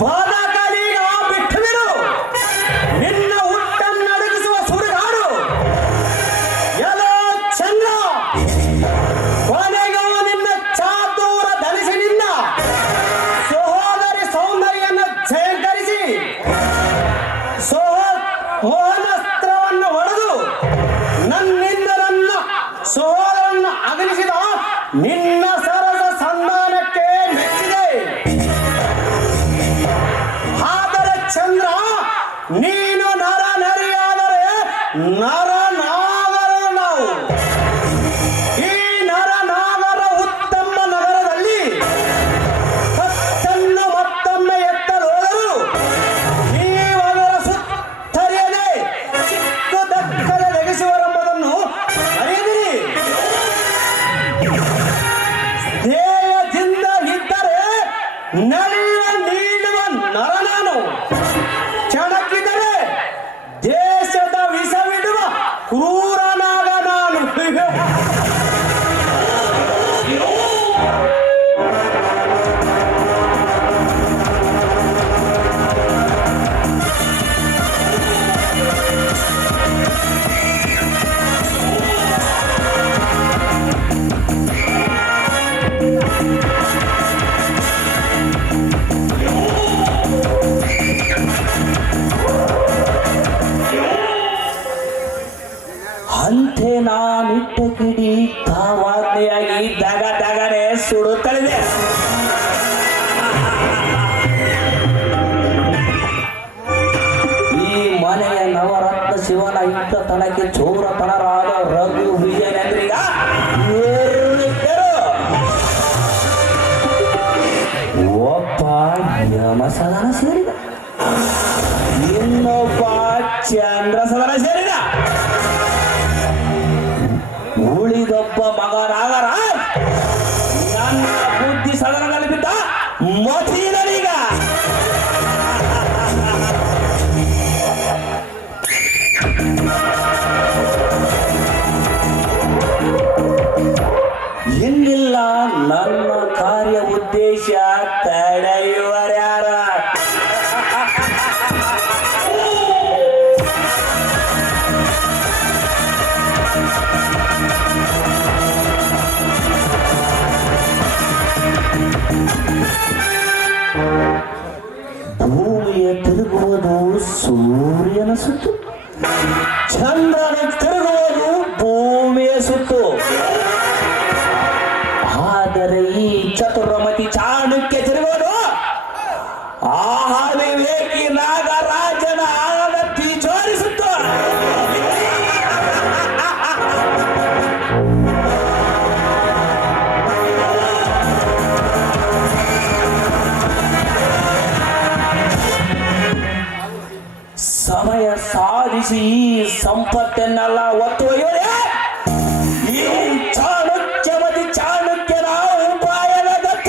ಬಾದಾಕಾಲಿಗ ಬಿಟ್ಟು ಬಿಡು ನಿನ್ನ ಹುಟ್ಟನ್ನಡಗಿಸುವ ಸುಡುಗಾಡು ಎಲ್ಲೋ ಚಂದ್ರ ಕೊನೆಗೂ ನಿನ್ನ ಚಾತುರ ಧರಿಸಿ ನಿನ್ನ ಸಹೋದರಿ ಸೌಂದರ್ಯವನ್ನು ಜಯಂಕರಿಸಿ ಮೋಹನಸ್ತ್ರವನ್ನು ಹೊಡೆದು ನನ್ನಿಂದ ನನ್ನ ಸಹೋದರನ್ನು ಅಗಲಿಸಿದ ನಿನ್ನ ಸರಸ ಸಂಧಾನಕ್ಕೆ ಮೆಚ್ಚಿದೆ. ಆದರೆ ಚಂದ್ರ ನೀನು ನರ ನರಿಯಾದರೆ ನರನಾಗರ ನಾವು ಈ ನರನಾಗರ ಉತ್ತಮ ನಗರದಲ್ಲಿ ಕತ್ತನ್ನು ಮತ್ತೊಮ್ಮೆ ಎತ್ತಲು ಹೋದರು ನೀವರ ಸುತ್ತರಿಯದೆ ಚಿಕ್ಕದಕ್ಕಲೆ ನೆಗೆಸುವರೆಂಬುದನ್ನು ಅರಿಯದಿರಿ. ಧ್ಯೇಯದಿಂದ ಇದ್ದರೆ ನಲಿಯ ನೀಡುವ ನರನಾನು, ಕೆಣಕಿದರೆ ದೇಶದ ವಿಷವಿಡುವ ಕ್ರೂರನಾಗ ನಾನು. ಅಂತೆ ನಾನಿಟ್ಟ ಕಿಡಿ ಕಾವಾಗ್ನೆಯಾಗಿ ದಗ ದಗನೆ ಸುಡುತ್ತಲಿದೆ. ಈ ಮನೆಯ ನವರತ್ನ ಶಿವನ ಇಟ್ಟ ತನಕ್ಕೆ ಚೋರತನರಾದ ರಘು ವಿಜಯನೇಂದ್ರಿಗ ಒಬ್ಬ ಯಮಸದನ ಸೇರಿದ, ಇನ್ನೊಬ್ಬ ಚಂದ್ರ ಸದನ ಸೇರಿದ, ಉಳಿದೊಬ್ಬ ಮಗನಾಗರ ನನ್ನ ಬುದ್ಧಿ ಸದನದಲ್ಲಿ ಬಿದ್ದ ಮತೀನೀಗ. ಇನ್ನಿಲ್ಲ ನನ್ನ ಕಾರ್ಯ ಉದ್ದೇಶ ತಡೆಯುವರ್ಯಾರ. ಭೂಮಿಯ ತಿರುಗುವುದು ಸೂರ್ಯನ ಸುತ್ತು, ಚಂದ್ರನ ತಿರುಗುವುದು ಭೂಮಿಯ ಸುತ್ತು. ಆದರೆ ಈ ಚತುರ್ಮತಿ ಚಾಣಕ್ಯ ತಿರುಗೋದು ಆ ವಿವೇಕಿ ನಾಗರಾಜನ ಆನತಿ ಜೋರಿಸುತ್ತು. ಸಮಯ ಸಾಧಿಸಿ ಸಂಪತ್ತನ್ನೆಲ್ಲ ಒತ್ತುವಯ್ಯೋರೆ ಈ ಚಾಣಕ್ಯಮತಿ ಚಾಣಕ್ಯನ ಉಪಾಯದ ದತ್ತ.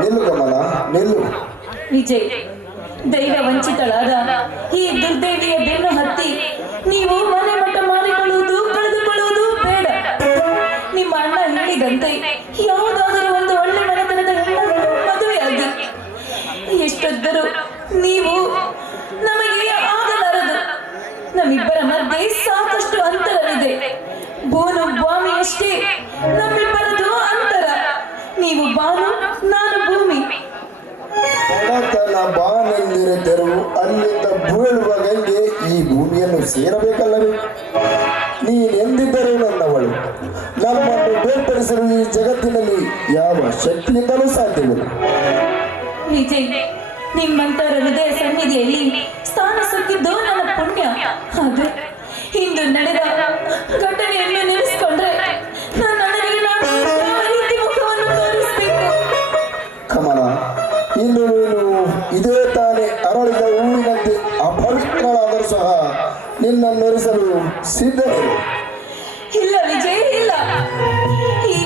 ನಿಲ್ಲು ಕಮಲ ನಿಲ್ಲು. ವಿಜಯ್, ದೈವ ವಂಚಿತಳಾದ ಈ ದುರ್ದೇವಿಯ ಬೆನ್ನು ಹತ್ತಿ ನೀವು ಮನೆ ಮಟ್ಟ ಮಾಡಿಕೊಳ್ಳುವುದು ಕಳೆದುಕೊಳ್ಳುವುದು ಬೇಡ. ನಿಮ್ಮ ಅಣ್ಣ ಹೇಳಿದಂತೆ ಯಾವುದಾದರೂ ಒಂದು ಒಳ್ಳೆ ಮನೆತನದ ಹೆಣ್ಣನ್ನು ಮದುವೆಯಾಗಿ ಎಷ್ಟೊದ್ದರೂ ನೀವು ನಮಗೆ ಆಗಲಾರದು. ನಮ್ಮಿಬ್ಬರ ಮಧ್ಯೆ ಸಾಕಷ್ಟು ಅಂತರವಿದೆ. ಬೋನು ಭೂಮಿಯಷ್ಟೇ ನಮ್ಮಿಬ್ಬರದು ಅಂತರ. ನೀವು ಬಾನು, ನಾನು ಭೂಮಿ. ತನ್ನ ಬಾನೆಂದಿರ ತೆರವು ಅಲ್ಲಿಂದ ಬೀಳುವ ಗಂಗೆ ಈ ಭೂಮಿಯನ್ನು ಸೇರಬೇಕಲ್ಲವೇ? ನೀನೆಂದಿದ್ದರೂ ನನ್ನವಳು. ನಮ್ಮನ್ನು ಬೇರ್ಪಡಿಸಲು ಈ ಜಗತ್ತಿನಲ್ಲಿ ಯಾವ ಶಕ್ತಿಯಿಂದಲೂ ಸಾಧ್ಯವಿಲ್ಲ. ವಿಜಯ್, ನಿಮ್ಮಂತರ ಹೃದಯ ಸನ್ನಿಧಿಯಲ್ಲಿ ಸ್ಥಾನ ಸಿಕ್ಕಿದ್ದು ನನ್ನ ಪುಣ್ಯ. ಆದ್ರೆ ಇಂದು ನಡೆದ ಘಟನೆಯನ್ನು ನೆನೆಸಿಕೊಂಡ್ರೆ ನನಗೆ ನಾನು ಯಾವ ರೀತಿ ಮುಖವನ್ನು ತೋರಿಸಬೇಕು? ಕಮಲ, ಇನ್ನು ನೀನು ಇದೇ ತಾನೇ ಅರಳಿದ ಹೂವಿನಂತೆ ಅಪವಿತ್ರಳಾದರೂ ಸಹ ನಿನ್ನನ್ನು ನೆನೆಸಲು ಸಿದ್ಧರು. ಇಲ್ಲ ವಿಜಯ್, ಇಲ್ಲ. ಈ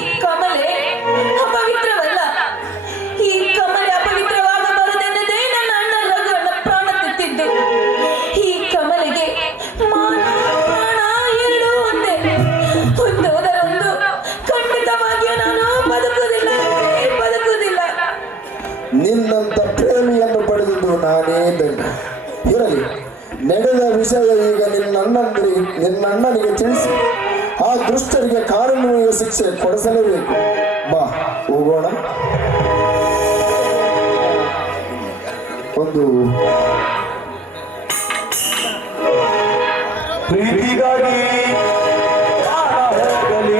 ನಾನೇ ದಂಡ. ಇರಲಿ, ನಡೆದ ವಿಷಯ ಈಗ ನಿನ್ನಣ್ಣನಿಗೆ ತಿಳಿಸಿ ಆ ದುಷ್ಟರಿಗೆ ಕಾನೂನಿನ ಶಿಕ್ಷೆ ಕೊಡಿಸಲೇಬೇಕು. ಬಾ ಹೋಗೋಣ. ಒಂದು ಪ್ರೀತಿಗಾಗಿ ಹೋಗಲಿ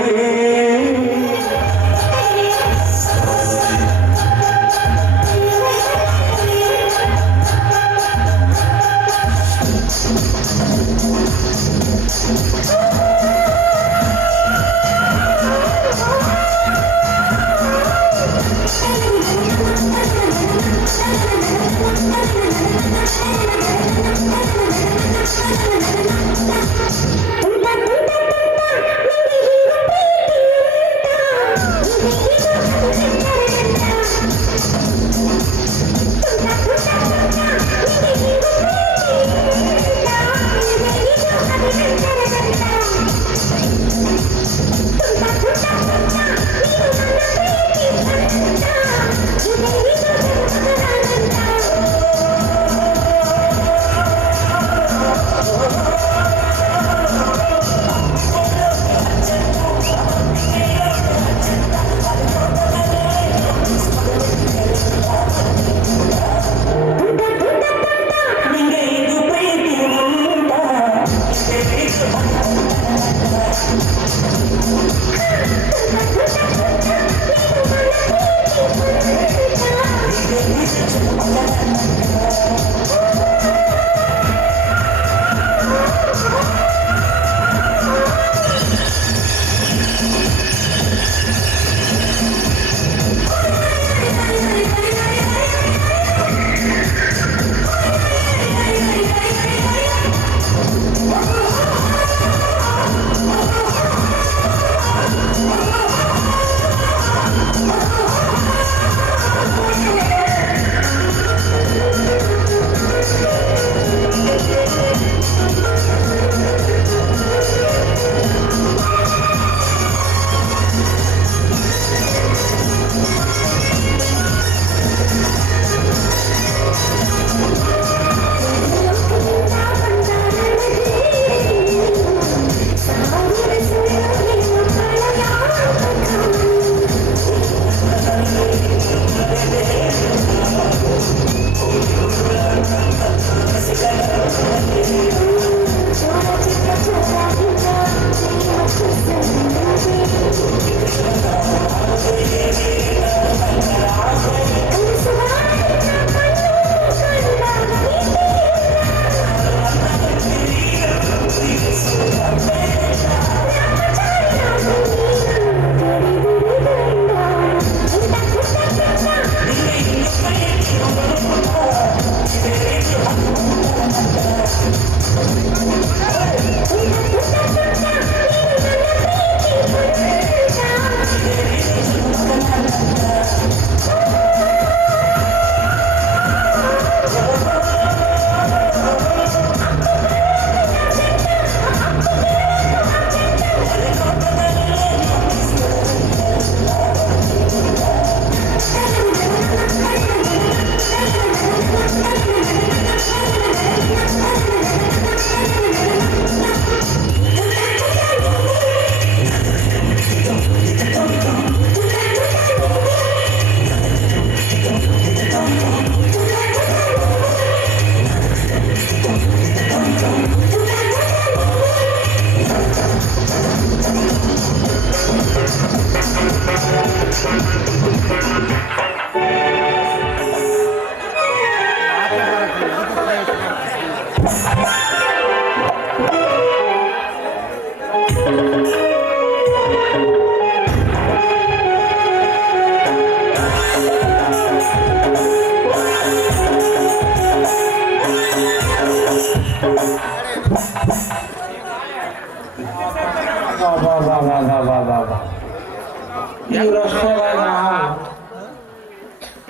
ಈ ರಸ್ತೆದಾಗ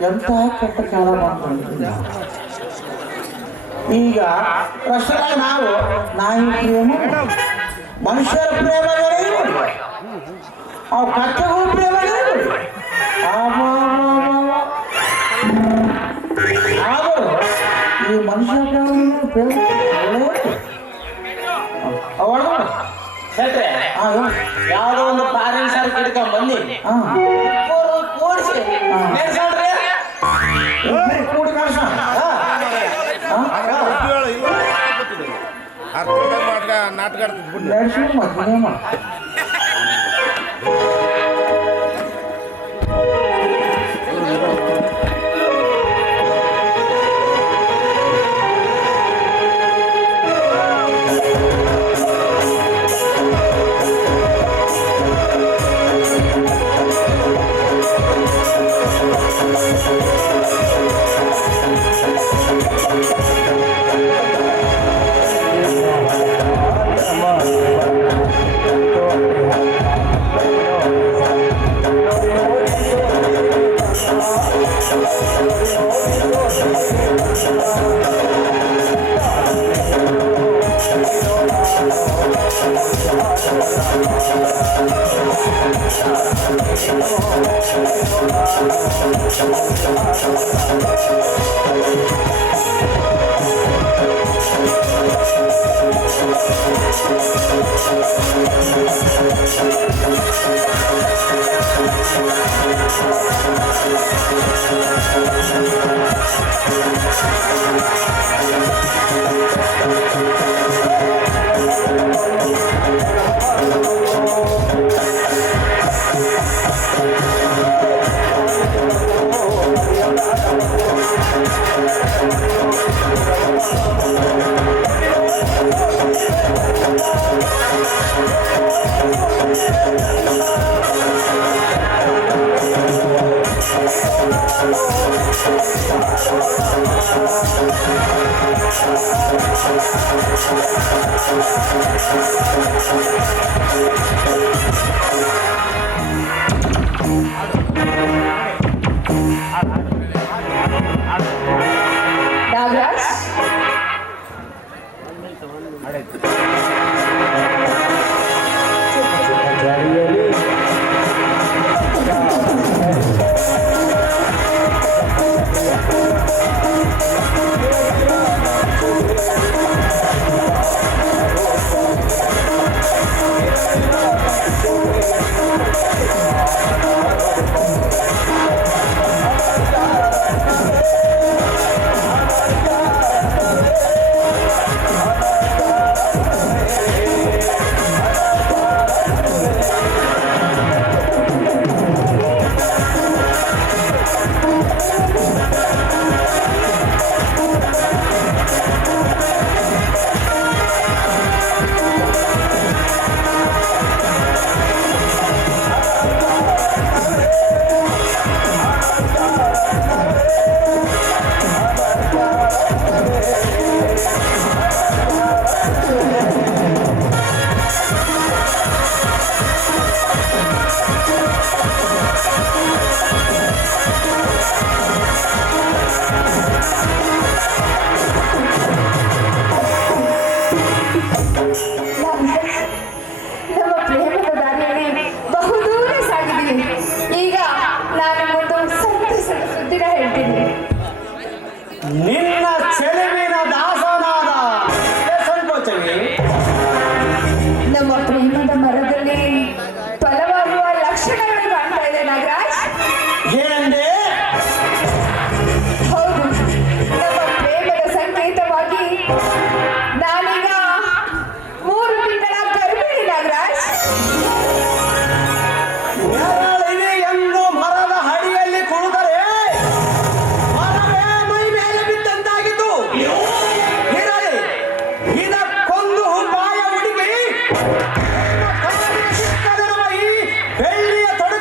ಎಂತ ಕೆಟ್ಟ ಕಾಲ ಬಂತು. ಈಗ ರಸ್ತೆದಾಗ ನಾವು ನಾಯಿ ಪ್ರೇಮ ಮನುಷ್ಯರ ಪ್ರೇಮಗಳೇ ಅವು ಕಚ್ಚೆಗೂ ಪ್ರೇಮಗಳೇ ಆದರೂ ಮನುಷ್ಯ ಹೇಳ್ರೆ ಯಾವ್ದೋ ಒಂದು ಫಾರಿನ್ ಸರ್ ಹಿಡ್ಕೊಂಡ್ ಬಂದಿ ಕೂಡಿಸಿ ನೆಡ್ಸೋಣ್ರಿ ಕೂಡಿ ಕಳ್ಸ ನಾಟಕ ನಡೆಸಿ ಮತ್ತೆ ನಾಗರಾಜ್ ನಮ್ಮ ಪ್ರೇಮದ ದಾರಿಯಲ್ಲಿ ಬಹುದೂರ ಸಾಗಿದ್ದೀವಿ. ಈಗ ನಾನು ಒಂದು ಸಂತಸದ ಸುದ್ದಿನ ಹೇಳ್ತೀನಿ. ನಿನ್ನ ಚೆಲುವಿನ ದಾಸನಾದ ಸಂಕೋಚವಿ ನಮ್ಮ ಪ್ರೇಮದ ಮರದಲ್ಲಿ ಫಲವಾಗುವ ಲಕ್ಷಣಗಳು ಕಾಣ್ತಾ ಇದೆ ನಾಗರಾಜ್. ಏನಂದೆ? ಹೌದು, ನಮ್ಮ ಪ್ರೇಮದ ಸಂಕೇತವಾಗಿ ನಾನೀಗ 3 ತಿಂಗಳ ಗರ್ಭಿಣಿ ನಾಗರಾಜ್. ನೆರಳಿದೆ ಎಂದು ಮರದ ಅಡಿಯಲ್ಲಿ ಕುಳಿತರೆ ಮರವೇ ಮೈ ಮೇಲೆ ಬಿದ್ದಂತಾಗಿತ್ತು. ಇರಲಿ, ಇದಕ್ಕೊಂದು ಉಪಾಯ ಹುಡುಕಿ ಈ ಬೆಳ್ಳಿಯ ತೊಡೆ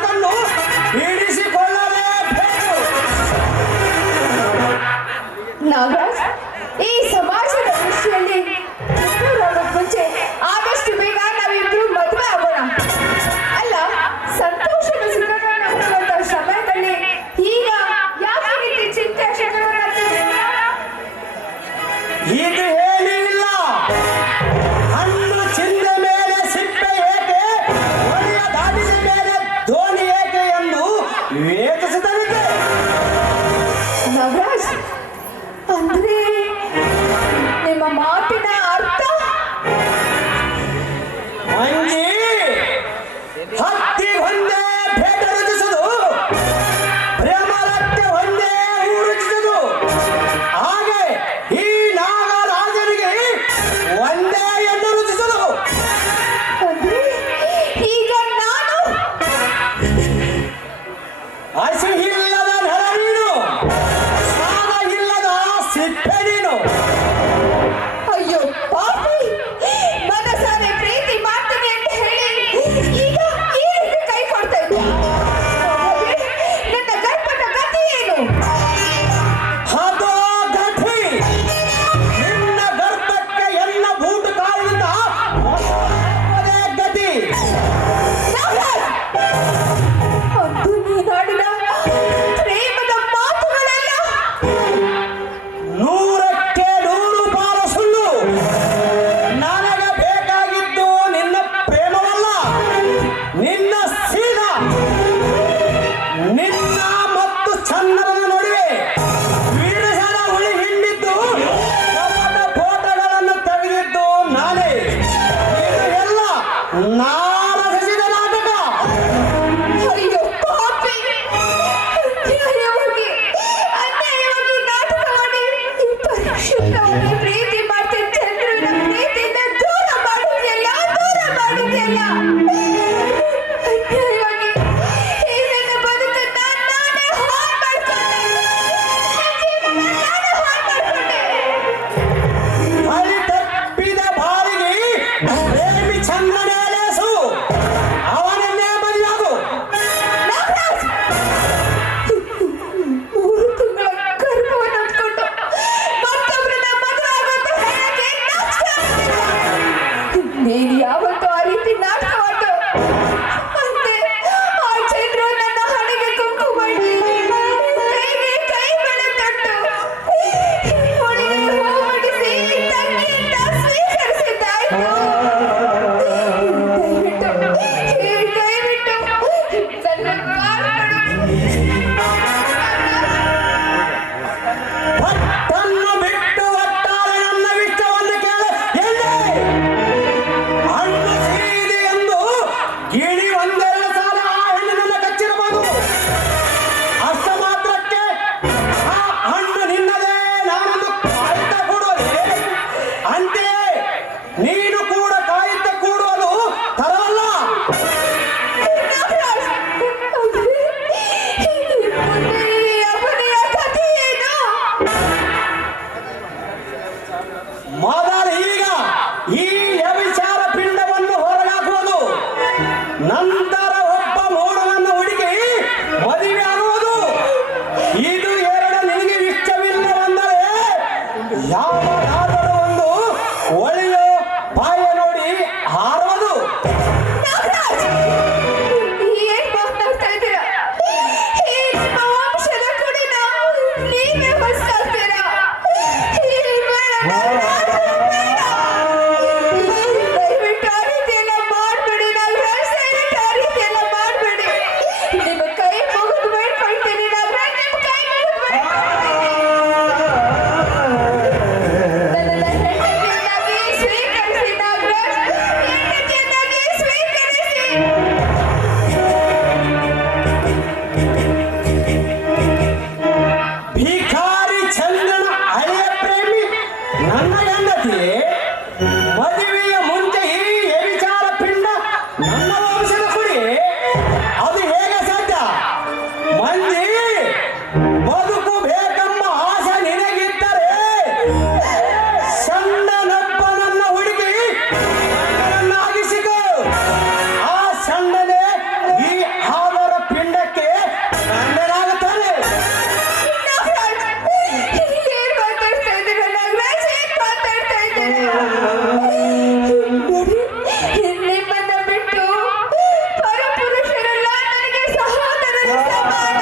ಸಮಾನ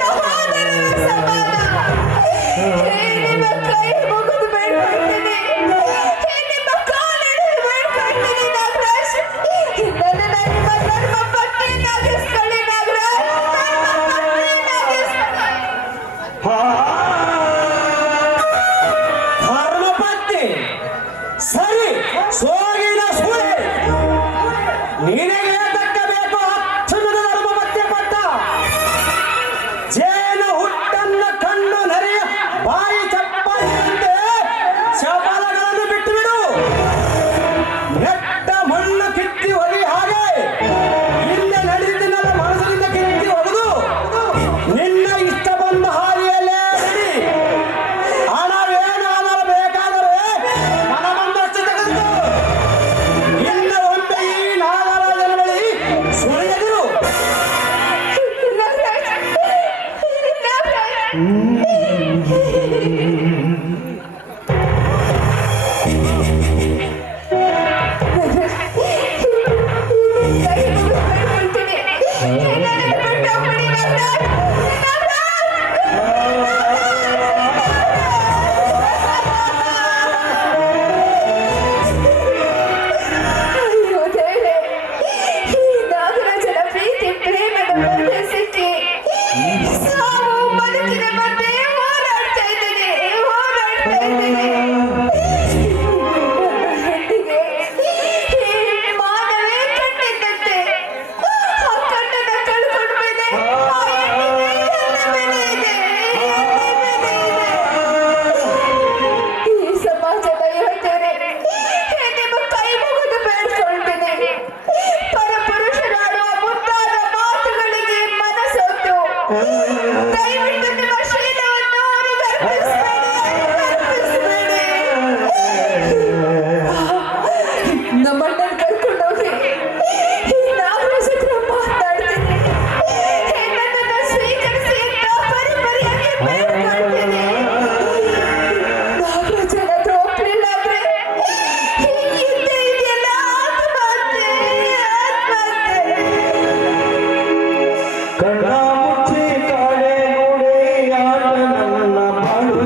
ಸಹೋದರರ ಸಮಾನ. ನಿಮ್ಮ ಕೈ ಮುಗಿದು ಬೇಡ್ಕೊಳ್ತೀನಿ, ನಿಮ್ಮ ಕಾಲಿಡಿದು ಬೇಡ್ಕೊಳ್ತೀನಿ ನಾಗರಾಜ್. ನನ್ನನ್ನ ನಿಮ್ಮ ಧರ್ಮ ಪತ್ನಿಯನ್ನಾಗಿಸ್ಕೊಳ್ಳಿ ನಾಗರಾಜ್, ಧರ್ಮ ಪತ್ನಿಯನ್ನಾಗಿಸ್ಕೊಳ್ಳಿ. ಧರ್ಮಪತ್ನಿ ಸರಿ, ಸೋಗಿನ ಸುಳಿ ನಿನಗೆ ದಕ್ಕಬೇಕು ಅಚ್ಚುನದ ಧರ್ಮಪತ್ನಿ ಪಟ್ಟ. ಜೇನು ಹುಟ್ಟನ್ನ ಕಣ್ಣು ನರಿಯ ಬಾಯಿ ಚಪ್ಪಲಿನಂತೆ ಚಪಲಗಳನ್ನು ಬಿಟ್ಟು ಬಿಡು. ನೆಟ್ಟ ಮಣ್ಣು ಕಿತ್ತಿ ಒಲಿ ಹಾಗೆ ಹಿಂದೆ ನಡೆದಿದ್ದನ್ನೆಲ್ಲ ಮನಸ್ಸಿನಿಂದ ಕಿತ್ತಿ ಒಗೆದು ನಿನ್ನ ಇಷ್ಟ ಬಂದ ಹಾದಿಯಲ್ಲೇ ನಡಿ. ಹಣವೇನಾದರೂ ಬೇಕಾದರೆ ಮನ ಬಂದಷ್ಟು ತೆಗೆದುಕೋ. ಇನ್ನು ಒಮ್ಮೆ ಈ ನಾಗರಾಜನ ಬಳಿ ಸುಳಿಯದಿರು. ನಾಗರಾಜನ ಪ್ರೀತಿ ಪ್ರೇಮದ ಮಧ್ಯೆ ಸಿಕ್ಕಿ ಸಾವು ಬದುಕಿನ ಮಧ್ಯೆ ಹೋರಾಡ್ತಾ ಇದ್ದೀನಿ. ಮಾನವೇ ಕಣ್ಣಿದ್ದಂತೆ, ಆ ಕಣ್ಣನ್ನ ಕಳ್ಕೊಂಡ ಮೇಲೆ ಆ ಹೆಣ್ಣಿಗೆ ನನ್ನ ಬೆಲೆ ಇದೆ, ಈ ಸಮಾಜದ ಯುವತಿಯರೇ, ನಿಮ್ಮ ಕೈ ಮುಗಿದು ಬೇಡ್ಕೊಳ್ತೀನಿ. ಪರಪುರುಷರಾಡುವ ಮುದ್ದಾದ ಮಾತುಗಳಿಗೆ ಮನಸೊತ್ತು ದಯವಿಟ್ಟು ನಿಮ್ಮ ಶೀಲವನ್ನು ಅವರಿಗೆ ಅರ್ಪಿಸಬೇಡಿ. ನಮ್ಮಣ್ಣನ ಕರ್ಕೊಂಡೋಗಿ ನಾಗರಾಜ ಹತ್ರ ಮಾತಾಡ್ತೀನಿ. ನನ್ನನ್ನು ಸ್ವೀಕರಿಸಿ ಅಂತ ಪರಿಪರಿಯಾಗಿ ಬೇಡ್ಕೊಳ್ತೀನಿ. ನಾಗರಾಜನ ಹತ್ರ ಒಪ್ಪಲಿಲ್ಲ ಅಂದ್ರೆ ಹಿಂದೆ ಇದೆಯಲ್ಲ ಆತ್ಮಹತ್ಯೆ. ಕಣ್ಣ ಮುಚ್ಚಿ ಕಾಡೆ ಗೋಡೆಯಾಡ ನನ್ನ ಬಾಳು.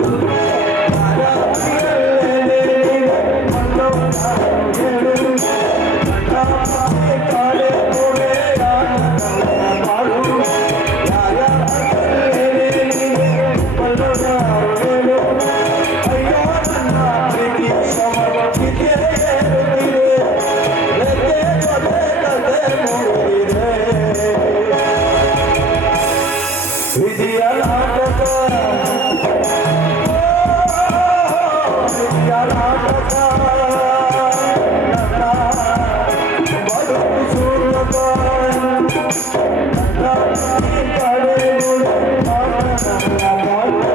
ಕಾಡೆ ಗೋಡೆಯಾಡ ನನ್ನ ಬಾಳು. ಅಯ್ಯೋ ನನ್ನ ಪ್ರೀತಿ ಸಮರ್ಪಿಕೆ ಏರುತ್ತಿದೆ, ಲೆಕ್ಕೆ ಕತೆ ಕತೆ ಮುಗಿದಿದೆ. ವಿಧಿಯ ನಾಟಕ, ವಿಧಿಯ ನಾಟಕ, ನನ್ನ ಬದುಕು ಸುಳ್ಳಕ, ನನ್ನ ಕಡೆಗಳು ನನ್ನ ಬಾಳು.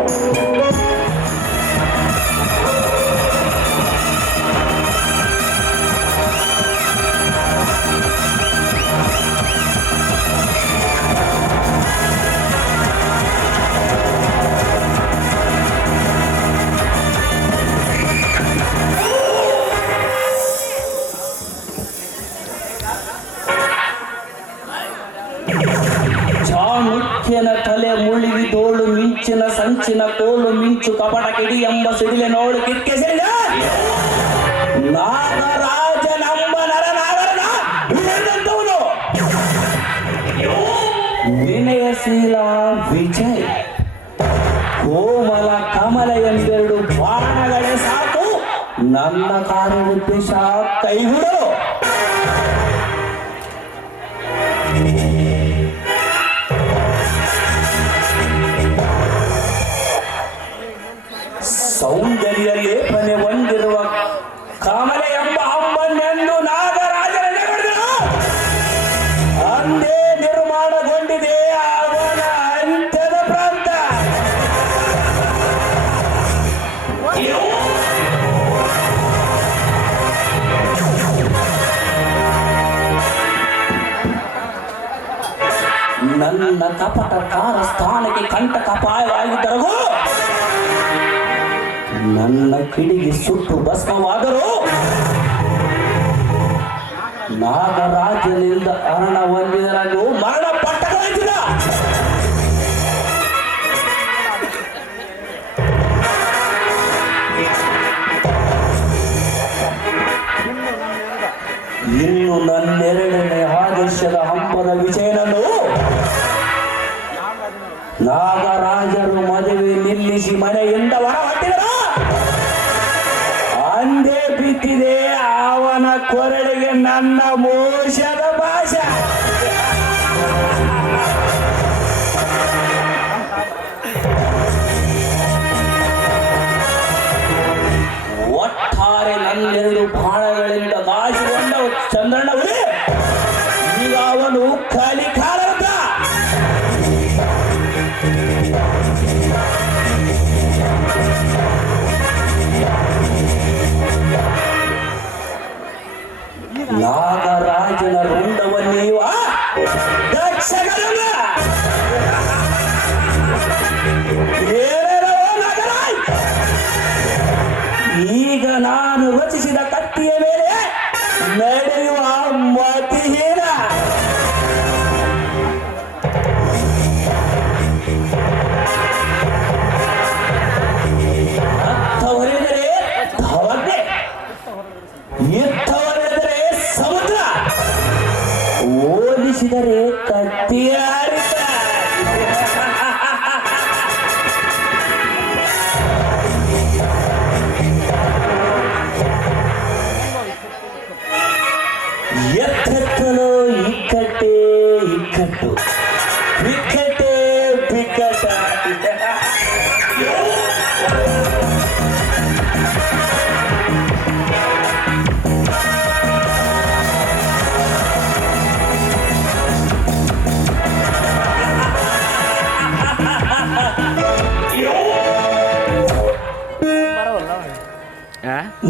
ಚಾಣುಕ್ಯನ ತಲೆ ಮುಳುಗಿ ತೋಳು ಮಿಂಚಿನ ಸಂಚಿನ ಕೋಲು ಮಿಂಚು ಕಪಟ ಕಿಡಿ ಎಂಬ ಸಿಡಿಲೆ ನೋಡು ಕಿಕ್ಕೆ ಸಿಡಿದ ನಾಗರಾಜನೆಂಬ ನರನಾಗರನ ಹಿಡಿದಂತವನು ವಿನಯಶೀಲ ವಿಜಯ್ ಕೋಮಲ ಕಮಲ ಎಂಬೆರಡು ಬಾಣಗಳೇ ಸಾಕು ನನ್ನ ಕಾರ್ಯ ಉದ್ದೇಶ ಕೈಬಿಡು. ಸೌಂದರ್ಯ ಲೇಪನೆ ಹೊಂದಿರುವ ಕಮಲ ಎಂಬ ಹಮ್ಮನ್ನೆಂದು ನಾಗರಾಜನ ನೆಗಡಿದನು. ಅಂದೇ ನಿರ್ಮಾಣಗೊಂಡಿದೆ ಅವನ ಅಂತ್ಯದ ಪ್ರಾಂತ. ನನ್ನ ಕಪಟ ಕಾರ ಸ್ಥಾನಕ್ಕೆ ಕಂಟಕಪಾಯವಾಗಿದ್ದರಗೂ ನನ್ನ ಕಿಡಿಗೆ ಸುಟ್ಟು ಭಸ್ಮವಾದರೂ ನಾಗರಾಜನಿಂದ ಹರಣ ಹೊಂದಿದರನ್ನು ಮರಣ ಪಟ್ಟ ಎಂಬುದ ವಿಜಯನನ್ನು ನಾಗರಾಜರು ಮದುವೆ ನಿಲ್ಲಿಸಿ ಮನೆಯಿಂದ ಹೊರ ಹೊಟ್ಟಿದರು. ಅಂದೇ ಬಿತ್ತಿದೆ ಅವನ ಕೊರಳಿಗೆ ನನ್ನ ಮೋಸದ ಭಾಷೆ. ಒಟ್ಟಾರೆ ನನ್ನೆರಡು ಬಾಣಗಳಿಂದ ನಾಶಗೊಂಡ ಚಂದ್ರನವರೇ, ಈಗ ಅವನು ಕಲಿಕಾಲದ ನಾಗರಾಜನ ರುಂಡವನ್ನೀವ ದಕ್ಷಗರನ ನಾಗರಾಜ್, ಈಗ ನಾನು ರಚಿಸಿದ ಕತ್ತಿಯ ಮೇಲೆ ನಡೆಯುವ ಮತಿಹೀನ ಅರ್ಥವರೆದರೆ ಧವಜ್ಞೆ, ಇತ್ತವರೆದರೆ ಸಮುದ್ರ, ಹೋಲಿಸಿದರೆ ಕತ್ತಿಯಾರಿತ. ಎತ್ತಲು ಇಕ್ಕಟ್ಟೆ ಇಕ್ಕಟ್ಟು, ಬಿಕ್ಕಟ್ಟೆ ಬಿಕ್ಕಟ್ಟ.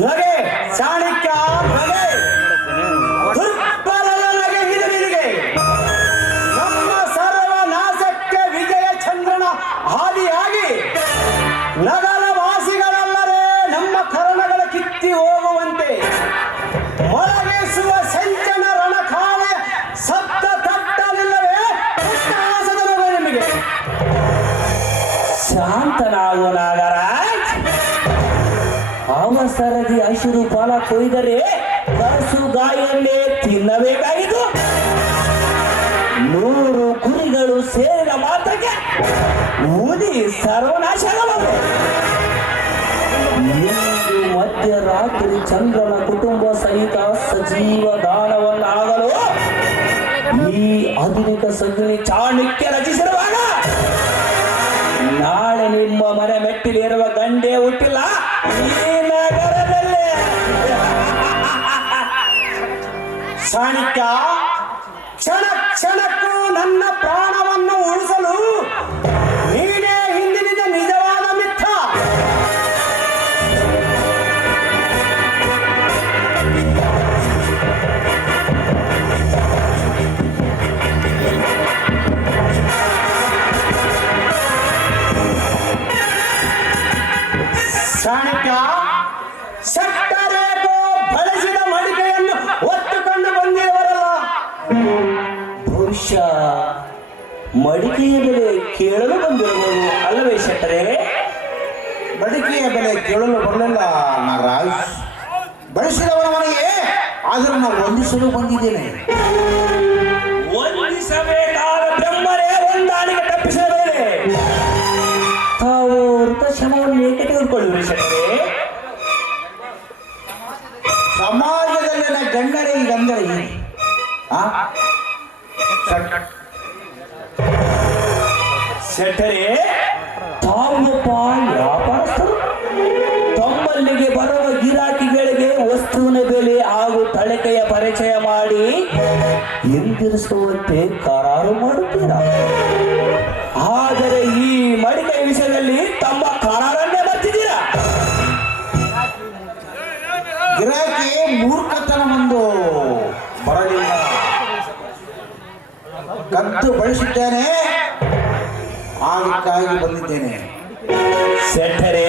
ನಗೆ ಚಾಣಕ್ಯ ನಗೆ, ದುರ್ಬಲನ ನಗೆ ಇದು ನಿನಗೆ. ನಮ್ಮ ಸರ್ವನಾಶಕ್ಕೆ ವಿಜಯ ಚಂದ್ರನ ಹಾದಿಯಾಗಿ ನಗರ ವಾಸಿಗಳೆಲ್ಲರೇ ನಮ್ಮ ಕರ್ಣಗಳ ಕಿತ್ತಿ ಹೋಗುವಂತೆ ಮೊಳಗಿಸುವ ಸಂಚನ ರಣಕಾಳೆಯ ಶಬ್ದ ತಟ್ಟಲಿಲ್ಲವೇ ಉಲ್ಲಾಸದ ನಗು ನಿಮಗೆ. ಶಾಂತನಾಗು ನಾಗರಾಜ್, ಅವಸರದಿ ಹಸಿರು ಫಲ ಕೊಯ್ದರೆ ಕಸು ಗಾಯಲ್ಲೇ ತಿನ್ನಬೇಕಾಗಿತ್ತು. 100 ಕುರಿಗಳು ಸೇರಿದ ಮಾತ್ರಕ್ಕೆ ಊದಿ ಸರ್ವನಾಶಗಳು. ಇಂದು ಮಧ್ಯರಾತ್ರಿ ಚಂದ್ರನ ಕುಟುಂಬ ಸಹಿತ ಸಜೀವ ದಾನವನ್ನಾಗಲು ಈ ಆಧುನಿಕ ಸಂಘಿ ಚಾಣಕ್ಯ ರಚಿಸಿರುವಾಗ ನಾಳೆ ನಿಮ್ಮ ಮನೆ ಮೆಟ್ಟಿಲಿರುವ ಗಂಡೆ ಹುಟ್ಟಿಲ್ಲ ಈ ನಗರದಲ್ಲಿ. ಚಾಣಕ್ಯ, ಕ್ಷಣ ಕ್ಷಣಕ್ಕೂ ನನ್ನ ಪ್ರಾಣವನ್ನು ಉಳಿಸಲು ನೀನೇ ಹಿಂದಿನಿಂದ ನಿಜವಾದ ಮಿತ್ರ. ಚಾಣಕ್ಯ, ಸಟ್ಟರೇಖೋ ಬಳಸಿದ ಮಡಿಕೆಯನ್ನು ಹೊತ್ತುಕೊಂಡು ಬಂದಿರುವರಲ್ಲ, ಬಹುಶಃ ಮಡಿಕೆಯ ಬೆಲೆ ಕೇಳಲು ಬಂದಿರಬಹುದು ಅಲ್ಲವೇ ಶೆಟ್ಟರೆ? ಬಡಿಕೆಯ ಬೆಲೆ ಕೇಳಲು ಬರಲಿಲ್ಲ ನಾಗರಾಜ್. ಬಳಸಿದವರ ಮನೆಗೆ ಅದನ್ನು ವಂದಿಸಲು ಬಂದಿದ್ದೇನೆ. ವಂದಿಸಬೇಕಾದ ಬ್ರಹ್ಮರೇ ಹೊಂದಾಣಿಕೆ ತಪ್ಪಿಸಿದ ಮೇಲೆ ತಾವು ವೃತಶಮವನ್ನು ಏಕೆ ತೆಗೆದುಕೊಳ್ಳುವಿರಿ ಶೆಟ್ಟರೆ? ಸಮಾಜದಲ್ಲಿನ ಗಣ್ಯರೇ ಈಗಂದರೆ ಶೆಟ್ಟರೆ, ತಾವೊಬ್ಬ ವ್ಯಾಪಾರಸ್ಥರು. ತಮ್ಮಲ್ಲಿಗೆ ಬರುವ ಗಿರಾಕಿಗಳಿಗೆ ವಸ್ತುವಿನ ಬೆಲೆ ಹಾಗೂ ತಳಿಕೆಯ ಪರಿಚಯ ಮಾಡಿ ಹಿಂದಿರಿಸುವಂತೆ ಕರಾರು ಮಾಡುತ್ತೀರಾ. ಆದರೆ ಈ ಮಡಿಕೆ ವಿಷಯದಲ್ಲಿ ತಮ್ಮ ಕರಾರನ್ನೇ ಬರ್ತಿದ್ದೀರಾ. ಗಿರಾಕಿ ಮೂರ್ಖತನ ಒಂದು ಬರಲಿಲ್ಲ. ಕದ್ದು ಬಳಸಿದ್ದೇನೆ, ಅದಕ್ಕಾಗಿ ಬಂದಿದ್ದೇನೆ. ಶೆಟ್ಟರೆ,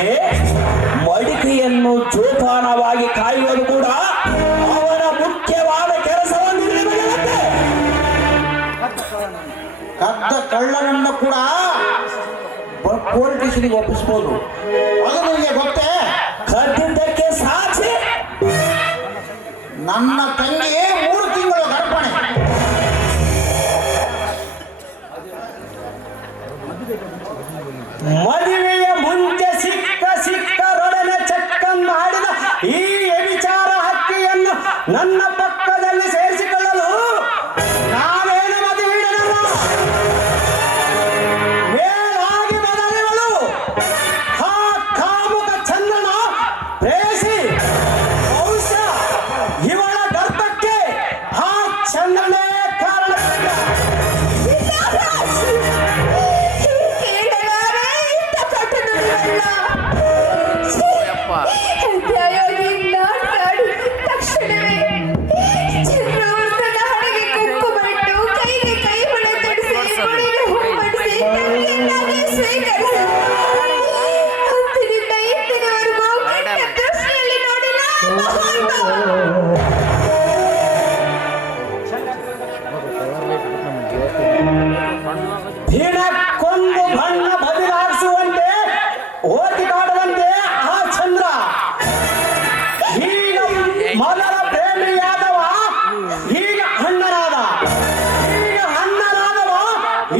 ಮಡಿಕೆಯನ್ನು ಜೋಪಾನವಾಗಿ ಕಾಯುವುದು ಕೂಡ ಅವನ ಮುಖ್ಯವಾದ ಕೆಲಸವನ್ನು ನಿಮಗೆ. ಕದ್ದ ಕಳ್ಳನನ್ನು ಕೂಡ ಪೊಲೀಸ್ ಸ್ಟೇಷನ್ಗೆ ಒಪ್ಪಿಸಬಹುದು. ಅದು ನಿಮಗೆ ಗೊತ್ತೇ? ಕದ್ದಿದ್ದಕ್ಕೆ ಸಾಕ್ಷಿ ನನ್ನ ತಂಗಿ 3 ತಿಂಗಳು ಗರ್ಭಣೆ.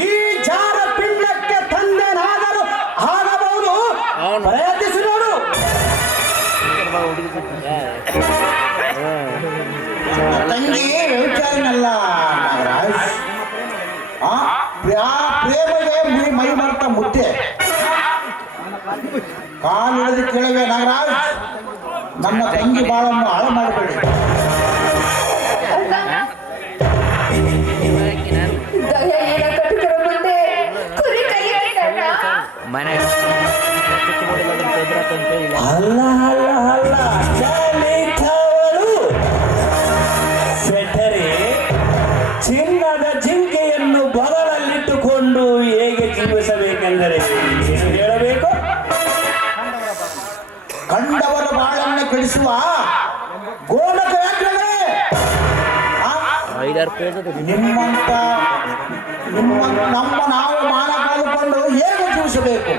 ಈ ಜಾರ ಪಿಂಡಕ್ಕೆ ತಂದೆನಾಗಲು ಆಗಬಹುದು. ಪ್ರಯತ್ನಿಸಿ ನೋಡು. ತಂಗಿ ವ್ಯವಚಾರನಲ್ಲ ನಾಗರಾಜ್. ಆ ಪ್ರೇಮಗೆ ಮೈ ಮರ್ತ ಮುದ್ದೆ ಕಾಲಿಳಿದು ಕೇಳವೆ ನಾಗರಾಜ್. ನನ್ನ ತಂಗಿ ಬಾಳನ್ನು ಹಾಳು ಮಾಡಬೇಡಿ. ದಯೆಯ ಕಟುಕರ ಮುಂದೆ ಕುರಿ ಕೈಯಲ್ಲ. ಅಲ್ಲ ಅಲ್ಲ ಅಲ್ಲ ಜಾಲಿಕವಳು ಸೆಟರೆ ಚಿನ್ನದ ಜಿಂಕೆಯನ್ನು ಬಗಲಲ್ಲಿಟ್ಟುಕೊಂಡು ಹೇಗೆ ಜೀವಿಸಬೇಕೆಂದರೆ ಏನು ಹೇಳಬೇಕು? ಕಂಡವರ ಬಾಳನ್ನು ಕೆಡಿಸುವ ಗೋಮಕ ಯಾಕೆ? ನಿಮ್ಮಂತ ನಮ್ಮ ನಾವು ಮಾನ ಕಳೆದುಕೊಂಡು ಹೇಗೆ ಜೀವಿಸಬೇಕು?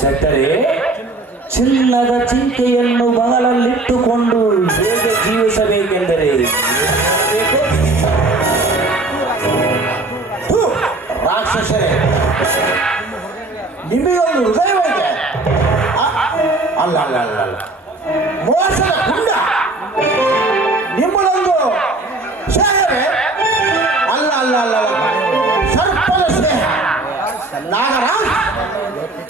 ಸೆಟರೆ ಚಿನ್ನದ ಜಿಂಕೆಯನ್ನು ಬಗಲಲ್ಲಿಟ್ಟುಕೊಂಡು ಹೇಗೆ ಜೀವಿಸಬೇಕೆಂದರೆ ಏನು ಹೇಳಬೇಕು? ರಾಕ್ಷಸರೇ, ನಿಮಗೊಂದು ಹೃದಯವಿದೆ. ಅಲ್ಲ ಅಲ್ಲ ಅಲ್ಲ ಅಲ್ಲ, ಮೋಸದ ಗುಂಡ ನಿಮ್ಮದೊಂದು ಸ್ನೇಹವೇ? ಅಲ್ಲ ಅಲ್ಲ ಅಲ್ಲ ಅಲ್ಲ, ಸರ್ಪದ ಸ್ನೇಹ. ನಾಗರಾಜ್,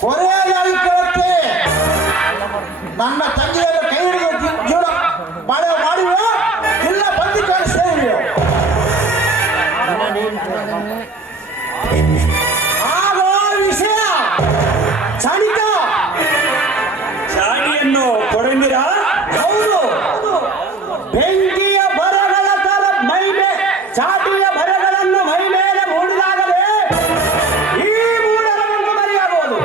ಕೊನೆಯಾಗಿ ಕೇಳುತ್ತೆ, ನನ್ನ ತಂಗಿಯನ್ನು ಕೈ ಹಿಡಿದು ಜೀವನ ಮಾಡಿವೆ ಇಲ್ಲ ಬಂದಿದ್ದಾರೆ ಸೇರಿವೆ? ಆಗೋ ವಿಷಯ ಚಾಣಿಕ ಚಾಣಿಯನ್ನು ಕೊಡಂದಿರಾ? ಹೌದು. ಬೆಂಕಿಯ ಬರಗಳ ತರ ಚಾಟಿಯ ಬರಗಳನ್ನು ಮೈ ಮೇಲೆ ಮೂಡಿದಾಗಲೇ ಈ ಮೂಡರ ಒಂದು ಮರಿಯಾಗುವುದು.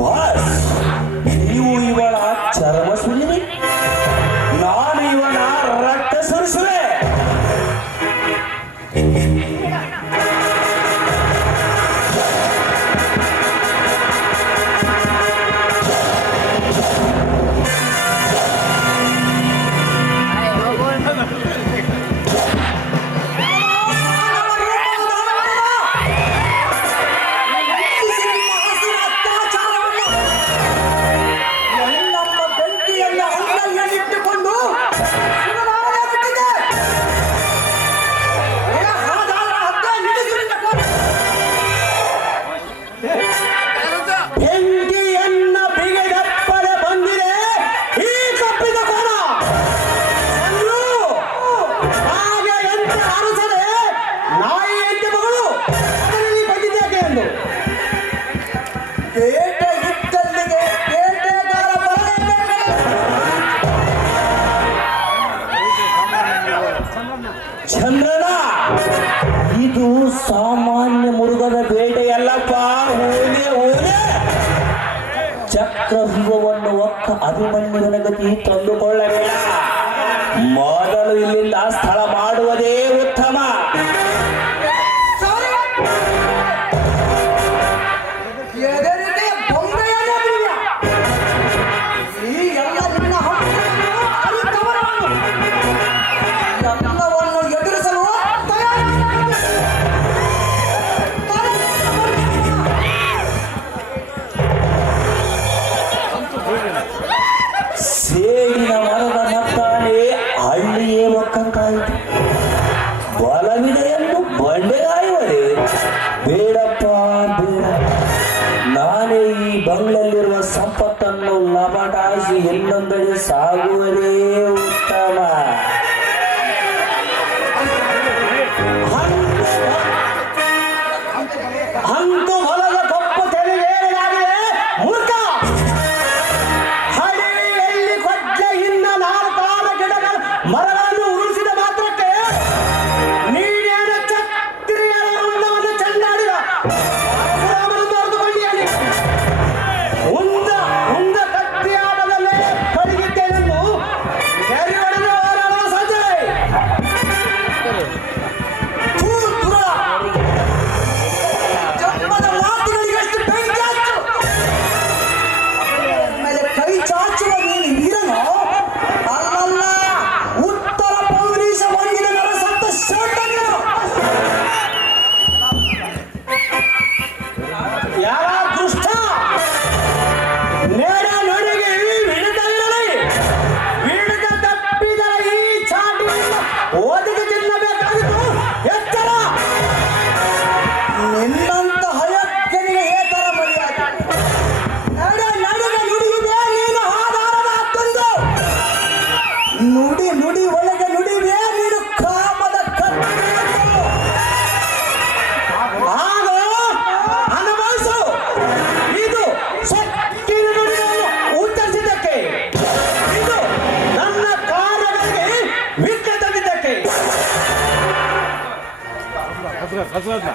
ಬಾಸ್, ನೀವು ಇವಳ ಚರ್ಮ ಸುಲಿವೆ, ನಾನು ಇವನ ರಕ್ತ ಸುರಿಸುವೆ. ಬೆಂಕಿಯನ್ನ ಬಿಗಿದಪ್ಪದೆ ಬಂದಿದೆ ಈ ಕಪ್ಪಿದ ಕೋಣ. ಹಾಗೆ ಎಂತ ಅರಸರೆ ನಾಯಿ ಎಂತೆ ಮಗಳು ಅದರಲ್ಲಿ ಬಂದಿದ್ದೇಕೆ ಎಂದು ಬೇಟೆ ಇದ್ದಲ್ಲಿಗೆ ಬೇಟೆಗಾರ ಬರಲೇಬೇಕು. ಚಂದ್ರನ, ಇದು ಸಾಮಾನ್ಯ ಮೃಗದ ಬೇಟೆಯಲ್ಲಪ್ಪ. ಓಲೆ ಓಲೆ ಚಕ್ರವ್ಯೂಹವನ್ನು ಒಕ್ಕ ಅಭಿಮನ್ಯುವಿನ ಗತಿ ತಂದುಕೊಳ್ಳಬೇಡ. ಮೊದಲು ಇಲ್ಲಿಂದ ಸ್ಥಳ ಮಾಡುವುದೇ ಉತ್ತಮ. ಈ ಎಲ್ಲ ನಿನ್ನ ಹಕ್ಕನ್ನು ಅರಿತವರನ್ನು ಎಲ್ಲವನ್ನು ಎದುರಿಸಲು ಸೇಡಿನ ಮರದ ಮತ್ತಾನೆ ಹಳ್ಳಿಯೇ ಒಕ್ಕಂತಾಯಿತು. ಬಲವಿದೆಯನ್ನು ಬಂಡೆಗಾಯುವರೆ ಬೇಡಪ್ಪ ಬೇಡ. ನಾನೇ ಈ ಬಂಗ್ಲಲ್ಲಿರುವ ಸಂಪತ್ತನ್ನು ಲಬಟಾಯಿಸಿ ಇನ್ನೊಂದೆಡೆ ಸಾಗುವುದೇ ಉತ್ತಮ. ಅಂದು ಹೊಲದ ಕಪ್ಪು ತೆರೆದೇನಾಗಿದೆ ಮೂರ್ಖ. ಹಳ್ಳಿಯಲ್ಲಿ ಕೊಚ್ಚೆಯಿಂದ 4 ಗಿಡಗಳ ಮರಗಳನ್ನು ಉರುಳಿಸಿದ ಮಾತ್ರಕ್ಕೆ ನೀನೇನು ಛತ್ರಿಯರ ವೃಂದವನ್ನು ಚೆಂಡಾಡಿದ ಪರಶುರಾಮನನ್ನು ತೋರಿದುಕೊಂಡಿಯಾಗಿ ಉಂದ ಕತ್ತಿಯಾಟದಲ್ಲೇ ಕಡಿಗಿದ್ದೇನೆಂದು ಪಾಪದ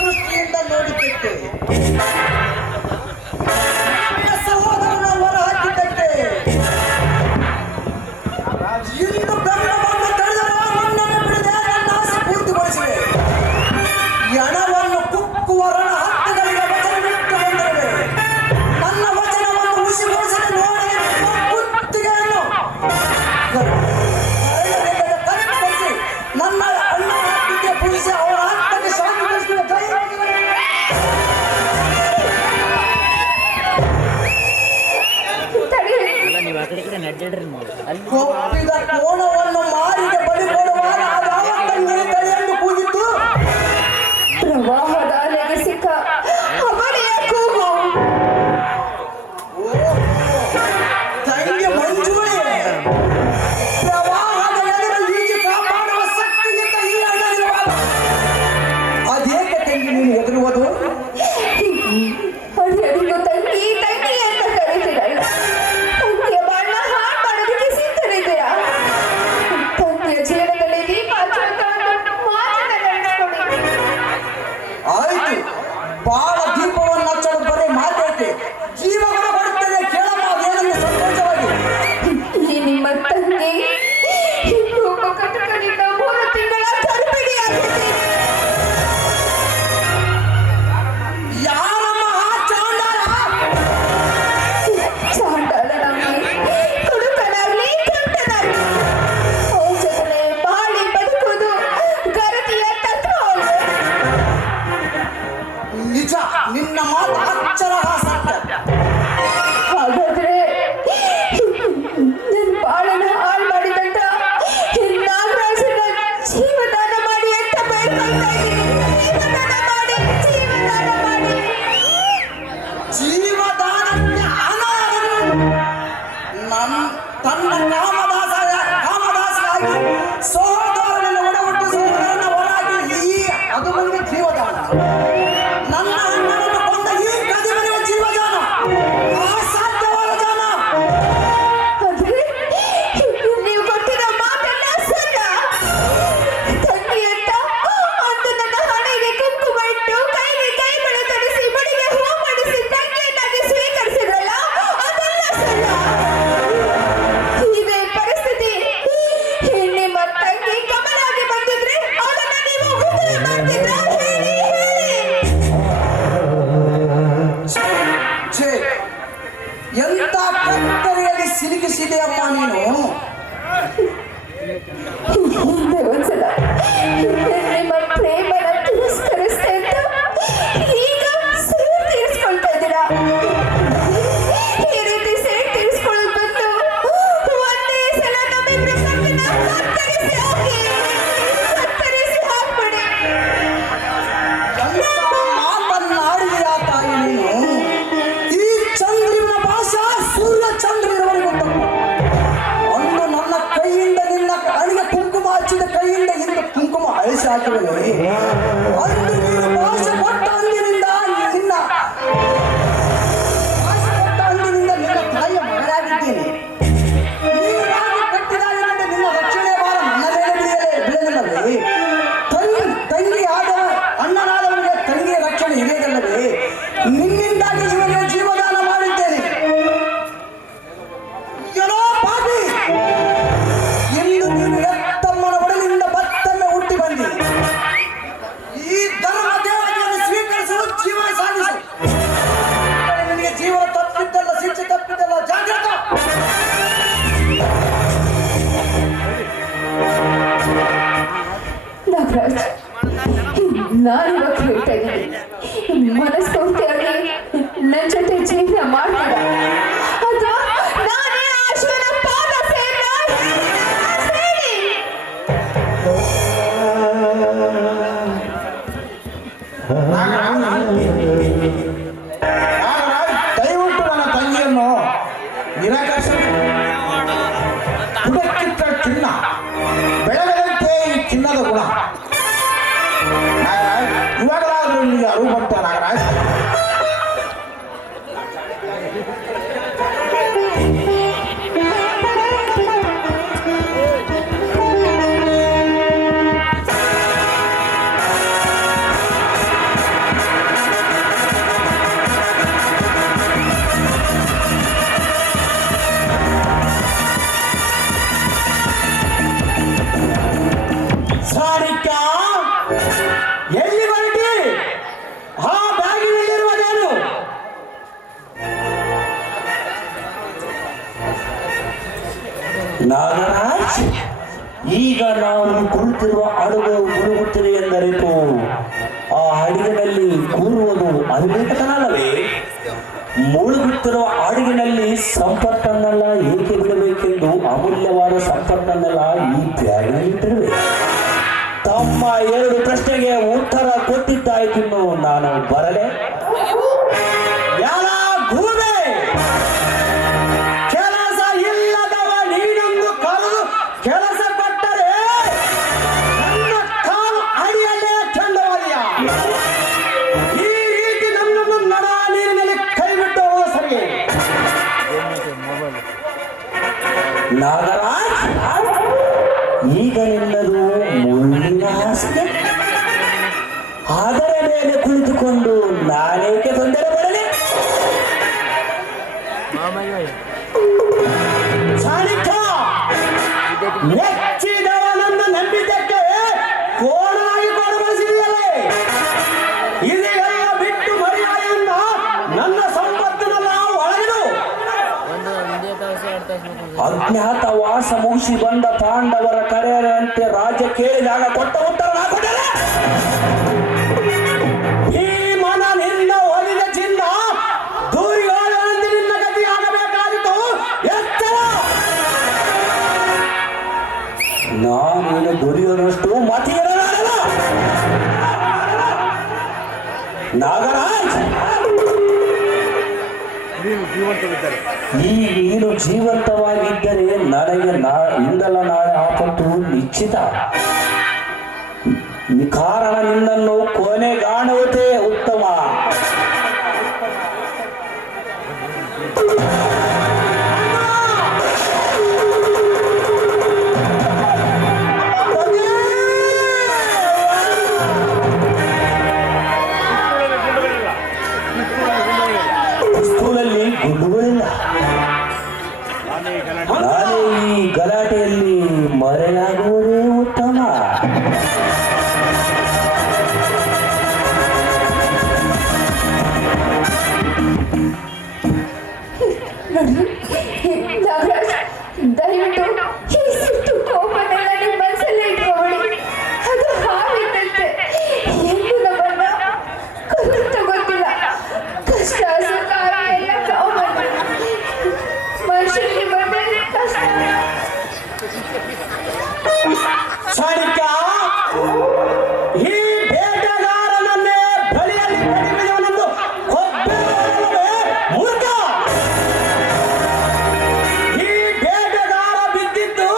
ದೃಷ್ಟಿಯಿಂದ ನೋಡಿದ್ದಕ್ಕೆ ನನ್ನ ಸಹೋದರನ ಹೊರ ಹಾಕಿದ್ದಕ್ಕೆ ಇಂದು ಬೆಂಬಲವನ್ನು ತಡೆದರೂ ನನ್ನನ್ನು ಬಿಡದೆ ನನ್ನ ಆಸೆ ಪೂರ್ತಿಗೊಳಿಸಿದೆ. ಈ ಹಣವನ್ನು ಕುಕ್ಕುವರನ ಹತ್ತುಗಳಿಗೆ ವಚನವಿಟ್ಟು ಬಂದಿರುವೆ. ನನ್ನ ವಚನವನ್ನು ಹುಸಿಗೊಳಿಸದೆ ನೋಡಿ ಕುತ್ತಿಗೆಯನ್ನು ಕತ್ತರಿಸಿ ನನ್ನ ಅಣ್ಣ ಹತ್ತಿಗೆ ಪುರುಷ ಅವರ ಹತ್ತಿಗೆ ಶಾಂತಿಗೊಳಿಸಿದ ಕೈ ಒಪ್ಪಿದ ಕೋಣವನ್ನು ಮಾರಿಗೆ ಬಲಿ ಕೊಡುವಾಗ ಅದಾವ ತಂಗಿ ತಡೆಯಲು ಕೂಗಿದ್ದು ಪ್ರವಾಹದ ಅಲೆಗೆ ಸಿಕ್ಕ ಅವನೆಯ ಕೂಗು. ತಂಗಿ ಮಂಜುಳಿ ಪ್ರವಾಹದ ಎದುರು ಈಜಿ ಕಾಪಾಡುವ ಶಕ್ತಿಗಿಂತ ಈ ಅಣ್ಣನಿರುವಾಗ ಅದೇಕೆ ತಂಗಿ ನೀನು ಎದುರುವುದು? ಅದೆಂದು ತಂಗಿ ತಂಗಿ ಅಂತ ಕರೀತೀರಲ್ಲ, ತಂಗಿಯ ಬಣ್ಣ ಹಾಳು ಮಾಡೋದಕ್ಕೆ ಸಿದ್ಧರಿದ್ದೀರಾ? ತಂಗಿಯ ಜೀವನದಲ್ಲಿ ದೀಪ ಹಚ್ಚುವಂತ ಒಂದು ಮಾತನ್ನ ನೆನೆಸ್ಕೊಳ್ಳಿ. ಆಯ್ತು, ಬಾಳ ದೀಪವನ್ನು ಹಚ್ಚಲು ಬರೀ ಮಾತೈತೆ, ಜೀವವನ್ನು ಕೊಡುತ್ತದೆ ಕೇಳಮ್ಮ ಅದೇನೆಂದು ಸಂತೋಷವಾಗಿ. ಈ ನಿಮ್ಮ ತಂಗಿ ಇನ್ನೊಬ್ಬ ಕಟಕನಿಂದ 3 ತಿಂಗಳ ಗರ್ಭಿಣಿಯಾಗಿದೆ. ಯಾರಮ್ಮ ಆ ಚಾಂಡಾಲ? ಚಾಂಡಾಲನಾಗ್ಲಿ, ಕುಡುಕನಾಗ್ಲಿ, ತುಂಟನಾಗ್ಲಿ, ಔಷಧನೆ ಬಾಳಿ ಬದುಕುವುದು ಗರತಿಯ ತತ್ವ ಅಲ್ವೇ? ನಿಜ, ನಿನ್ನ ಮಾತು ಅಕ್ಷರಹಾಸತ್ಯ. ಹಾಗಾದ್ರೆ ನನ್ನ ಬಾಳನ್ನ ಹಾಳು ಮಾಡಿದಂತ ನಾಗರಾಜನ ಜೀವದಾನ ಮಾಡಿ ಅಂತ ಬೇಡ್ಕೊಳ್ತಾ ಇದ್ದೀನಿ. ಜೀವದಾನ ಮಾಡಿ. ಜೀವದಾನಕ್ಕೆ ತನ್ನ ಕಾಮದಾಸರಾಗಿ ಸಹೋದರನನ್ನು ಒಡಹುಟ್ಟು ಸಹೋದರನ ಹೊರಗೆ ಅದು ಬಂದು ಜೀವದಾನ. ನನ್ನ ಅಣ್ಣನನ್ನು ಕೊಂದ ಈ ಕದಿಮನೆಯ ಜೀವದಾನ ಅಸಾಧ್ಯವಾದ ದಾನ. ಆದ್ರೆ ನೀವು ಕೊಟ್ಟಿರೋ ಮಾತನ್ನ ಸಣ್ಣ ತಂಗಿ ಅಂತ ಅಂದು ನನ್ನ ಹಣೆಗೆ ಕುಂಕುಮ ಇಟ್ಟು ಕೈಗೆ ಕೈ ಬಳೆ ತರಿಸಿ ಬಡಿಗೆ ಹೂ ಮಾಡಿಸಿ ತಂಗಿಯನ್ನಾಗಿ ಸ್ವೀಕರಿಸಿದ್ರಲ್ಲ, ಅದೆಲ್ಲ ಸಣ್ಣ. ಇದೇ ಪರಿಸ್ಥಿತಿ ನಿಮ್ಮ ತಂಗಿ ಕಮಲಾಗಿ ಬಂದಿದ್ರೆ ಅವಳನ್ನ ನೀವು ಮದುವೆ ಮಾಡ್ತಿದ್ರಾ? ಹೇಳಿ ಛೇ, ಎಂತ ಕತ್ತರಿಯಲ್ಲಿ ಸಿಲುಕಿಸಿದೆ ಅಮ್ಮ ನೀನು. ಹಿಂದೆ ಒಂದ್ಸಲ ನಿಮ್ಮ ಪ್ರೇಮನ ತಿರಸ್ಕರಿಸ್ತೆ ಅಂತ ಈಗ ಸೇರ್ ತೀರಿಸ್ಕೊಳ್ತಾ ಇದ್ದೀರಾ. ಈ ರೀತಿ ಸೇರ್ ತೀರಿಸ್ಕೊಳ್ಳೋದು ಬಂದು ಒಂದೇ ಸಲ ನಮ್ಮಿಬ್ರ ಕತ್ತನ್ನ ಕತ್ತರಿಸಿ ಹಾಕ್ಬಿಡಿ. ಎಂತ ಮಾತನ್ನಾಡಿದೆಯ ತಾಯಿ ನೀನು. ಈ ಚಂದ್ರನ ಭಾಷಾ ಸೂರ್ಯ ಚಂದ್ರನವರೆಗೂ ತಪ್ಪು. ಅಂದು ನನ್ನ ಕೈಯಿಂದ ನಿನ್ನ ಅಣಿಗೆ ಕುಂಕುಮ ಹಚ್ಚಿದ ಕೈಯಿಂದ ಇಂದ ಕುಂಕುಮ ಅಳಿಸಿ ಹಾಕಿರುವೆ. ಅಂದು ನೀನು ಭಾಷೆ ಕೊಟ್ಟ ಅಂದಿನಿಂದ ನಿನ್ನ ತಾಯಿಯ ಮಗನಾಗಿದ್ದೀನಿ. ನೀನಾಗಿ ಕಟ್ಟಿದಾಗಿನಿಂದ ನಿನ್ನ ರಕ್ಷಣೆ ಭಾರ ನನ್ನ ಮೇಲೆ ಬೀಳಲಿಲ್ಲವೇ? ತಂಗಿ ಆದವ ಅಣ್ಣನಾದವನಿಗೆ ತಂಗಿಯ ರಕ್ಷಣೆ ಹಿರಿಯದಲ್ಲವೇ? ನಿನ್ನಿಂದಾಗಿ ಇವನಿಗೆ ಜೀವದಾನ ಮಾಡಿದ್ದೇನೆ. ಏನೋ ಪಾಪಿ, ಇಂದು ನೀನು ಎತ್ತಮ್ಮನ ಒಡಲಿನಿಂದ ಮತ್ತೊಮ್ಮೆ ಹುಟ್ಟಿ ಬಂದಿ. ಈ ಧರ್ಮ ದೇವತೆಯನ್ನು ಸ್ವೀಕರಿಸಲು ಜೀವನ ಸಾಗಿಸು. ನಿನಗೆ ಜೀವನ ತಪ್ಪಿದ್ದಲ್ಲ, ಶಿಕ್ಷೆ ತಪ್ಪಿದ್ದಲ್ಲ, ಜಾಗ್ರತ. ನಾಗರಾಜ್, ನಾನಿವಾಗ ಹೇಳ್ತಾ ಇದ್ದೀನಿ, ಮನಸ್ಫೂರ್ತಿಯಾಗಿ ನನ್ನ ಜೊತೆ ಜೀವನ ಮಾಡ್ತೀರಾ ಅಥವಾ ನಾನೇ ಆಶ್ವನ ಪಾದ ಸೇರ್ನ ಹೇಳಿ. ದಯವಿಟ್ಟು ನನ್ನ ತಂಗಿಯನ್ನು ನಿರಾಕರಿಸಿ ಹುಡುಕಿಟ್ಟ ಚಿನ್ನ ಬೆಳಗದಂತೆ ಈ ಚಿನ್ನದ ಗುಣ. ಸಾರಿಕಾ, ಎಲ್ಲಿ ಹೊರಟಿ? ಆ ಬ್ಯಾಗಿನಲ್ಲಿರುವುದೇನು? ನಾಗರಾಜ್, ಈಗ ನಾವು ಕುಳಿತಿರುವ ಅಡುಗೆ ಮುಳುಗುತ್ತಿದೆ ಎಂದರಿತು ಆ ಅಡಿಗೆನಲ್ಲಿ ಕೂರುವುದು ಅವಿವೇಕತನಲ್ಲವೇ? ಮುಳುಗುತ್ತಿರುವ ಅಡುಗಿನಲ್ಲಿ ಸಂಪತ್ತನ್ನೆಲ್ಲ ಏಕೆ ಬಿಡಬೇಕೆಂದು ಅಮೂಲ್ಯವಾದ ಸಂಪತ್ತನ್ನೆಲ್ಲ ಈ ಬ್ಯಾಗಿನಲ್ಲಿಟ್ಟಿರುವೆ. ತಮ್ಮ 2 ಪ್ರಶ್ನೆಗೆ ಉತ್ತರ ಕೊಟ್ಟಿದ್ದಾಯ್ತು. ನಾನು ಬರಲೆ? ಯಾರ ಗೂಬೆ? ಕೆಲಸ ಇಲ್ಲದವ ನೀನೊಂದು ಕರೆದು ಕೆಲಸ ಕೊಟ್ಟರೆ ನನ್ನ ಕಾಲು ಅಡಿಯಲ್ಲೇ ಕೆಂಡವಾದಿಯ. ಈ ರೀತಿ ನನ್ನನ್ನು ನಡ ನೀರಿನಲ್ಲಿ ಕೈ ಬಿಟ್ಟು ಹೋಗೋ ಸರಿ. ನಾಗರಾಜ್, ಈಗ ನಿನ್ನದು ಮುಳ್ಳಿನ ಹಾಸಿಗೆ. ಅದರ ಮೇಲೆ ಕುಳಿತುಕೊಂಡು ನಾನೇಕೆ ತೊಂದರೆ ಪಡಲೆ? ಸಾರಿಕಾ, ನೆಚ್ಚಿದವನನ್ನು ನಂಬಿದ್ದಕ್ಕೆ ಕೋಣಾಗಿ ಕೊಡಬಡಿಸಿದೆಯಲ್ಲೇ. ಇದೆಲ್ಲ ಬಿಟ್ಟು ಮರ್ಯಾದೆಯಿಂದ ನನ್ನ ಸಂಪತ್ತನ್ನೆಲ್ಲ ಒಳಗಿಡು. ಅಜ್ಞಾತವಾಸ ಮುಗಿಸಿ ಬಂದ ಪಾಂಡವರ ಕರೆಯಂತೆ ರಾಜ್ಯ ಕೇಳಿದಾಗ ಕೊಟ್ಟ ಉತ್ತರ ಹಾಕುತ್ತೇನೆ. ಈ ಮನ ನಿನ್ನ ಒಲಿದ ಚಿನ್ನ ದುರ್ಯೋಧನಂತೆ ನಿನ್ನ ಗತಿಯಾಗಬೇಕಾಗಿತ್ತು. ಎಚ್ಚರ! ನಾನೇನು ದುರ್ಯೋಧನಷ್ಟು ಮತಿಯಿರಲಾರಲ್ಲ. ನಾಗರಾಜ್, ಈ ನೀನು ಜೀವಂತವಾಗಿದ್ದರೆ ನನಗೆ ಇಂದಲ್ಲ ನಾಳೆ ಆಪತ್ತು ನಿಶ್ಚಿತ. ಕಾರಣ ನಿನ್ನನ್ನು ಕೊನೆಗಾಣುವುದೇ ಉತ್ತಮ. ಪಿಸ್ತೂಲಲ್ಲಿ ಗುಂಡುಗಳಿಲ್ಲ. ನಾನೇ ಈ ಗಲಾಟೆಯಲ್ಲಿ ಮರೆಯಾಗುವುದೇ ಉತ್ತಮ. ನಾಗರಾಜ್, ದಯವಿಟ್ಟು ಈ ಸಿಟ್ಟು ಕೋಪನೆಲ್ಲ ನಿಮ್ಮ ಮನಸ್ಸಲ್ಲೇ ಇಟ್ಕೊಳ್ಳಿ. ಅದು ಹಾವಿದ್ದಂತೆ, ಎಂದು ನಮ್ಮನ್ನ ಕಲಿತ ಗೊತ್ತಿಲ್ಲ. ಕಷ್ಟ ಸುಖ ಎಲ್ಲ ಕಾಮನ್. ಮನುಷ್ಯನಿಗೆ ಬಂದರೆ ಕಷ್ಟ. ಸಾರಿಕಾ, ಈ ಬೇಟೆಗಾರನನ್ನೇ ಬಲಿಯಲ್ಲಿ ಕಡಿಮೆಯವನನ್ನು ಕೊಂದವನಲ್ಲವೇ ಮೂರ್ಖ? ಈ ಬೇಟೆಗಾರ ಬಿದ್ದಿದ್ದು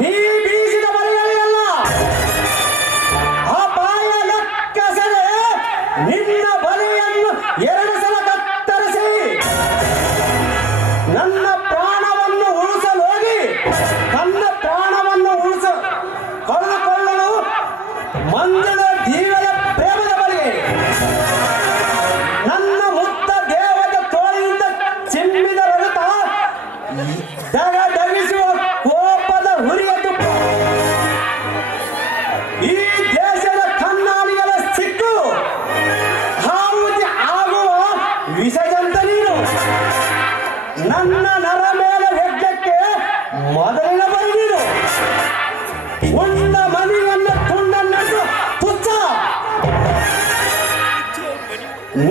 ನೀ ಬೀಸಿದ ಬಲಿಯಲ್ಲ. ಅಪಾಯದ ಕೆಸರೆ ನಿನ್ನ ಬಲಿಯನ್ನು 2 ಸಲ ಕತ್ತರಿಸಿ ನನ್ನ ಪ್ರಾಣವನ್ನು ಉಳಿಸಲು ಹೋಗಿ ತನ್ನ ಪ್ರಾಣವನ್ನು ಕಳೆದುಕೊಳ್ಳಲು ಮಂಜುಳ ಜೀವನ ಪ್ರೇಮದ ಬಲಿಗೆ ನನ್ನ ಮುತ್ತ ದೇವದ ತೋಳಿನಿಂದ ಚಿಮ್ಮಿದ ರಗತ ದಗದಗಿಸುವ ಕೋಪದ ಹುರಿಯ ತುಪ್ಪ. ಈ ದೇಶದ ಕಣ್ಣಾಡಿಗಳ ಸಿಕ್ಕು ಹಾವುತಿ ಆಗುವ ವಿಷಜಂತ ನೀನು. ನನ್ನ ನರ ಮೇಲೆ ಹೆಜ್ಜಕ್ಕೆ ಮೊದಲಿನ ಬಲಿ ನೀನು. ಉಂಡ ಮನೆಯನ್ನು ತುಂಡನ್ನೆಂದು ತುಚ್ಛ.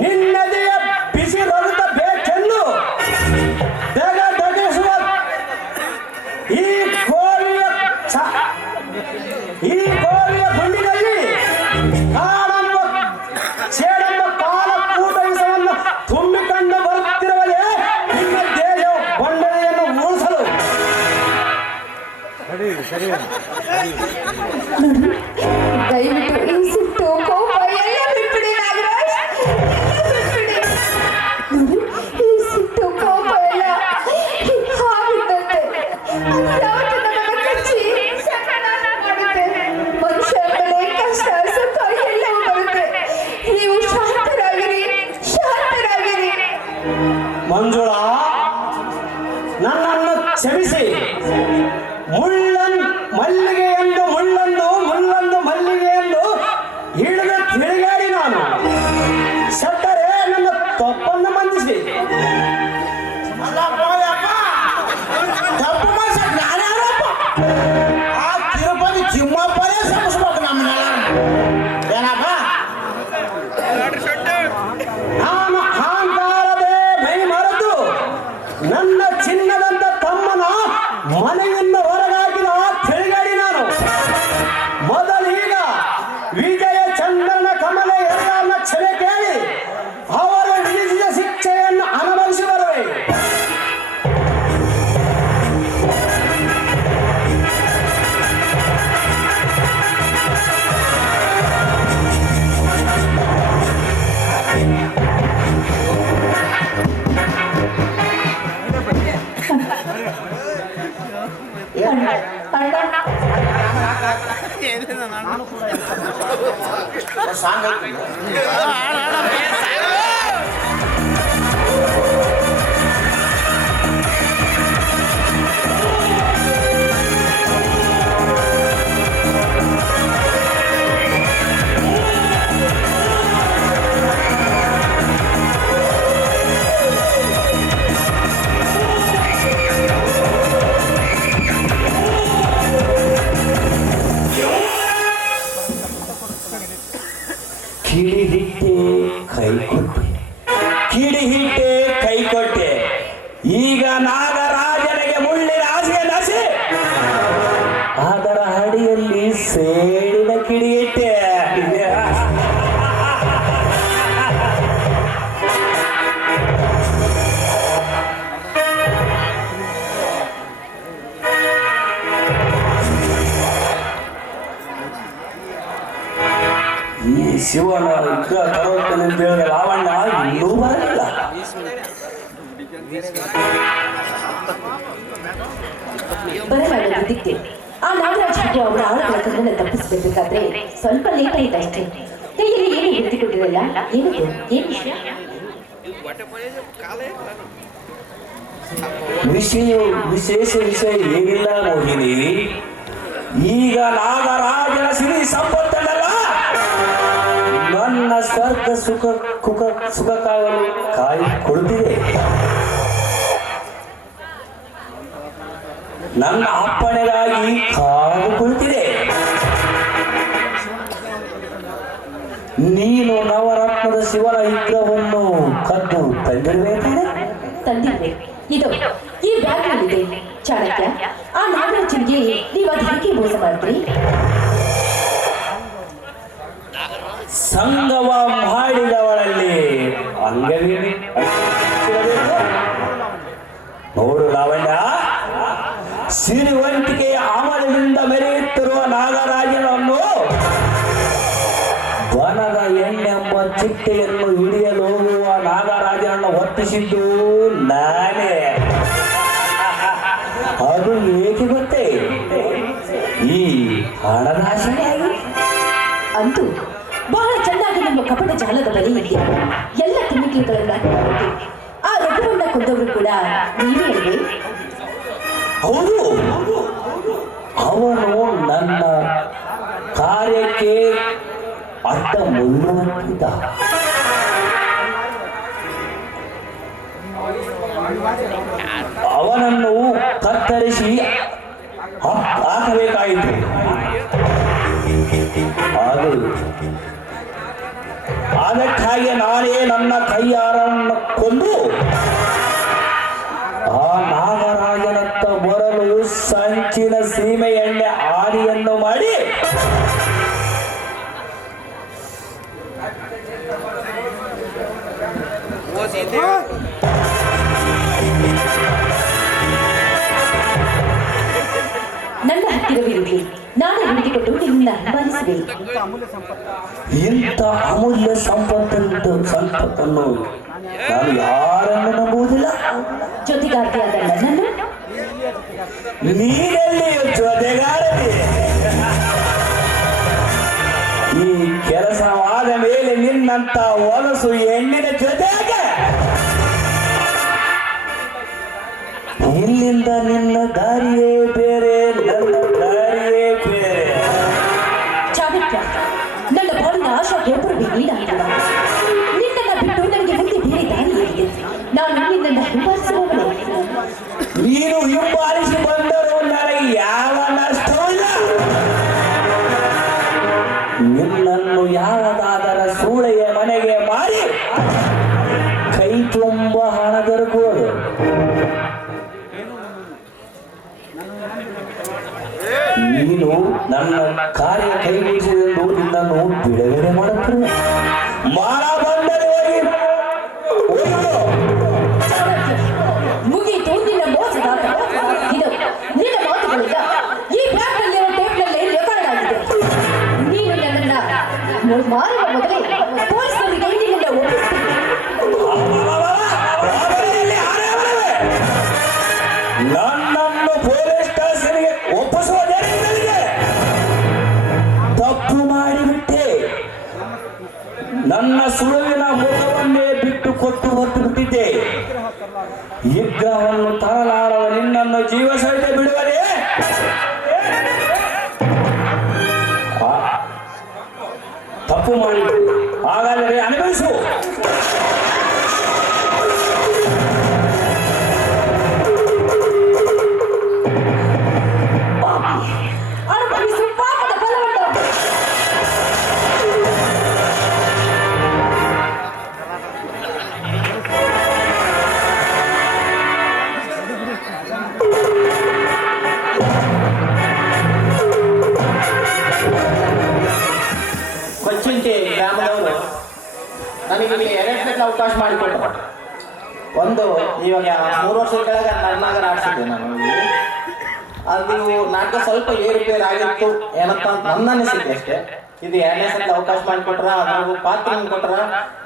ನಿನ್ನದೆಯ ಬಿಸಿ ರಗುತ್ತ ಬೇಕೆಂದು ದಗದಗಿಸುವ ಈ ಕೋಳಿಯ ಗುಂಡಿನಲ್ಲಿ ಕಾಡೆಂಬ ಸೇಡೆಂಬ ಕಾಲ ಕೂಟವಿಸವನ್ನು ತುಂಬಿಕೊಂಡು ಬರುತ್ತಿರುವಲೇ ನಿನ್ನ ದೇಹ ಬಂಡನೆಯನ್ನು ಉಳಿಸಲು. ದಯವಿಟ್ಟು ಈ ಸಿಟ್ಟು ಕೋಪ ಎಲ್ಲ ಬಿಟ್ಬಿಡಿ ನಾಗರಾಜ್, ಎಲ್ಲ ಬಿಟ್ಬಿಡಿ. ನೋಡಿ, ಈ ಸಿಟ್ಟು ಮಲ್ಲಿಗೆ ಎಂದು ಮುಳ್ಳಂದು ಮಲ್ಲಿಗೆ ಎಂದು ಹಿಡಿದು ತಿರುಗಾಡಿ ನಾನು ಸತ್ತರೆ ನನ್ನ ತಪ್ಪನ್ನು ಮಂದಿಸಿ. ತಪ್ಪು ಮಾಡ್ಸಕ್ ನಾನ್ಯಾರಪ್ಪ? ಆ ತಿರುಪತಿ ತಿಮ್ಮಪ್ಪನೇ ಸಮಿಸ್ಬೇಕು ನಮ್ಮನ್ನೆಲ್ಲ. ಏನಪ್ಪ ನಾನು ಅಹಂಕಾರದೇ ಮೈ ಮರೆತು ನನ್ನ ಚಿನ್ನದಂತ ತಮ್ಮನ ಮನೆಯಿಂದ ಹೊರಗಾಕಿದ ತಿರುಗಾಡಿ ನಾನು ಮೊದಲೀಗ ವಿಜಯ ಚಂದ್ರನ ಕಮಲ ಎಲ್ಲರನ್ನ ಕ್ಷಮೆ ಕೇಳಿ ಅವರು ವಿಧಿಸಿದ ಶಿಕ್ಷೆಯನ್ನು ಅನುಭವಿಸಿ ಬರುವೆ. ಕಿಡಿಹಿಟ್ಟೆ ಕೈ ಕೊಟ್ಟೆ ಈಗ ನಾಗರಾಜನಿಗೆ ಮುಳ್ಳಿನ ಆಸೆ ನಸೆ ಅದರ ಹಡಿಯಲ್ಲಿ ಸೇಡಿನ ಕಿಡಿಯಿಟ್ಟೆ. ಈ ಶಿವನ ವಿಗ್ರಹ ತರುತ್ತೇನೆ ಅಂತ ಹೇಳಿದ ಲಾವಣ್ಯ ಇನ್ನೂ ಬರಲಿಲ್ಲ. ಬರಲಾಗದಿದ್ದಕ್ಕೆ ಆ ನಾಗರಾಜ್ ಹಾಗೂ ಅವರ ಆಳುಗಳ ಕಣ್ಣನ್ನು ತಪ್ಪಿಸಬೇಕಾದ್ರೆ ಸ್ವಲ್ಪ ಲೇಟ್ ಆಯ್ತಷ್ಟೇ. ಕೈಯಲ್ಲಿ ಏನು ಎತ್ತಿಕೊಟ್ಟಿರಲ್ಲ. ಏನದು ಏನು ವಿಶೇಷ ವಿಷಯ ಏನಿಲ್ಲ ಮೋಹಿನಿ. ಈಗ ನಾಗರಾಜನ ಸಿರಿ ಸಂಪತ್ತಲ್ಲ ನನ್ನ ಸ್ವರ್ಗ ಸುಖ ಕಾಯಿ ಕೊಡುತ್ತಿದೆ. ನನ್ನ ಅಪ್ಪಣೆಗಾಗಿ ಕಾದು ಕುಳಿತಿದೆ. ನೀನು ನವರತ್ನದ ಶಿವನ ವಿಗ್ರಹವನ್ನು ಕದ್ದು ತಂದಿರಬೇಕಾದ್ರೆ ತಂದಿದ್ದೆ. ಇದು ಈ ಬ್ಯಾಗ್ನಲ್ಲಿದೆ. ಚಾಣಕ್ಯ, ಆ ನಾಗರಾಜನಿಗೆ ನೀವು ಅದು ಹೇಗೆ ಮೋಸ ಮಾಡಿದ್ರಿ? ಸಂಗಮ ಮಾಡಿದವಳಲ್ಲಿ ಅಂಗವೇನೆ ನೋಡು ಲಾವಣ್ಯ, ಸಿರಿವಂತಿಕೆಯ ಅಮಲದಿಂದ ಮೆರೆಯುತ್ತಿರುವ ನಾಗರಾಜನನ್ನು ವನದ ಎಣ್ಣೆಂಬ ಚಿಟ್ಟೆಯನ್ನು ಹಿಡಿಯಲು ಹೋಗುವ ನಾಗರಾಜನನ್ನು ಹೊತ್ತಿಸಿದ್ದು ನಾನೇ. ಅದು ಏಕೆ ಗೊತ್ತೇ? ಈ ಹಣದ ಆಸೆಯಾಗಿ. ಅಂತೂ ಬಹಳ ಚೆನ್ನಾಗಿ ನಿಮ್ಮ ಕಪಟ ಜಾಲದ ಬಳಿ ಇದೆಯಾ? ಎಲ್ಲ ತಿನ್ನಿಕೆಗಳನ್ನ ಆ ರಘುವನ್ನ ಕೊಂದವರು ಕೂಡ ನೀವೇ ಅಲ್ವೇ? ಹೌದು, ಅವನು ನನ್ನ ಕಾರ್ಯಕ್ಕೆ ಅಡ್ಡ ಮುಳ್ಳುವಂತಿದ್ದ. ಅವನನ್ನು ಕತ್ತರಿಸಿ ಹಾಕಬೇಕಾಯಿತು. ಅದಕ್ಕಾಗಿ ನಾನೇ ನನ್ನ ಕೈಯಾರನ್ನು ಕೊಂದು ಆ ನಾಗರಾಜನತ್ತ ಬರಲು ಸಂಚಿನ ಸೀಮೆ ಎಣ್ಣೆ ಆದಿಯನ್ನು ಮಾಡಿ ನನ್ನ ಹತ್ತಿರವಿರಲಿ, ನಾನು ಹುಡುಕಿಕೊಟ್ಟು ನಿನ್ನ ಹಿಂಬಾಲಿಸಿದೆ. ಇಂಥ ಅಮೂಲ್ಯ ಸಂಪತ್ತನ್ನು ನಾನು ಯಾರನ್ನು ನಂಬುವುದಿಲ್ಲ. ಜೊತೆಗಾರ್ತಿಯಾದ ನನ್ನನ್ನು ನೀನೆಲ್ಲಿ ಜೊತೆಗಾರತಿ? ಈ ಕೆಲಸವಾದ ಮೇಲೆ ನಿನ್ನಂತ ಹೊಲಸು ಹೆಣ್ಣಿನ ಜೊತೆಗೆ ಇಲ್ಲಿಂದ ನಿನ್ನ ದಾರಿಯೇ ಬೇರೆ ನೀನು ಹಿಂಬಾಲಿಸಿ ಬಂದರೂ ನನಗೆ ಯಾವ ನಷ್ಟವಿಲ್ಲ. ನಿನ್ನನ್ನು ಯಾವುದಾದರ ಸೂಳೆಯ ಮನೆಗೆ ಮಾರಿ ಕೈ ತುಂಬ ಹಣ ದೊರಕುವುದು. ನೀನು ನನ್ನ ಕಾರ್ಯ ಕೈಗೂಡಿಸಿದೆಂದು ನಿನ್ನನ್ನು ಬಿಡುಗಡೆ ಮಾಡುತ್ತೇನೆ. ಮಾರ ಬಂದರೆ ಮುಗೀತು ನಿನ್ನ ಮೋಸದಾಟ. ಇದು ನಿನ್ನ ಮಾತುಗಳಿಂದ ಈ ಬ್ಯಾಗ್ನಲ್ಲಿರೋ ಟೇಪ್ನಲ್ಲಿ ರೆಕಾರ್ಡ್ ಆಗಿದೆ. ನೀನು ನನ್ನನ್ನ ಮಾರುವ ಮೊದಲೇ ಪೊಲೀಸರಿಗೆ ನಿನ್ನ ಒಪ್ಪಿಸ್ತೀನಿ. ನನ್ನನ್ನು ಪೊಲೀಸ್ ಸ್ಟೇಷನ್ಗೆ ಒಪ್ಪಿಸುವುದರಿಗೆ ತಪ್ಪು ಮಾಡಿಬಿಟ್ಟೆ. ನನ್ನ ಸುಳುವಿನ ಮುಖವನ್ನೇ ಬಿಟ್ಟು ಕೊಟ್ಟು ಹೊತ್ತು ಬಿಟ್ಟಿದ್ದೆ. ಯುದ್ಧವನ್ನು ತರಲಾರದ ನಿನ್ನನ್ನು ಜೀವ ಸಹಿತ ಬಿಡುವರೆ. ತಪ್ಪು ಮಾಡಿ ಹಾಗಾದರೆ ಅನುಭವಿಸು. ಅನುಭವಿಸು ಪಾಪದ ಫಲವನ್ನು. ಕೊಚ್ಚಿಂಟಿ ಗ್ರಾಮದವರು ನನಗೆ ಇಲ್ಲಿ 2 ಗಂಟೆ ಅವಕಾಶ ಮಾಡಿಕೊಟ್ಟರು. ಒಂದು ಇವಾಗ 3 ವರ್ಷದ ಕೆಳಗೆ ನನ್ನಾಗರ ಆಡ್ಸಿದ್ದೆ ನಾನು ಇಲ್ಲಿ. ಅದು ನಾಟಕ ಸ್ವಲ್ಪ ಏರುಪೇರು ಆಗಿತ್ತು ಏನಂತ ನನ್ನ ಅನಿಸಿಕೆ ಅಷ್ಟೇ. ಇದು 2ನೇ ಸಲ ಅವಕಾಶ ಮಾಡಿಕೊಟ್ರ, ಅದ್ರಾಗೂ ಪಾತ್ರ ಕೊಟ್ರ.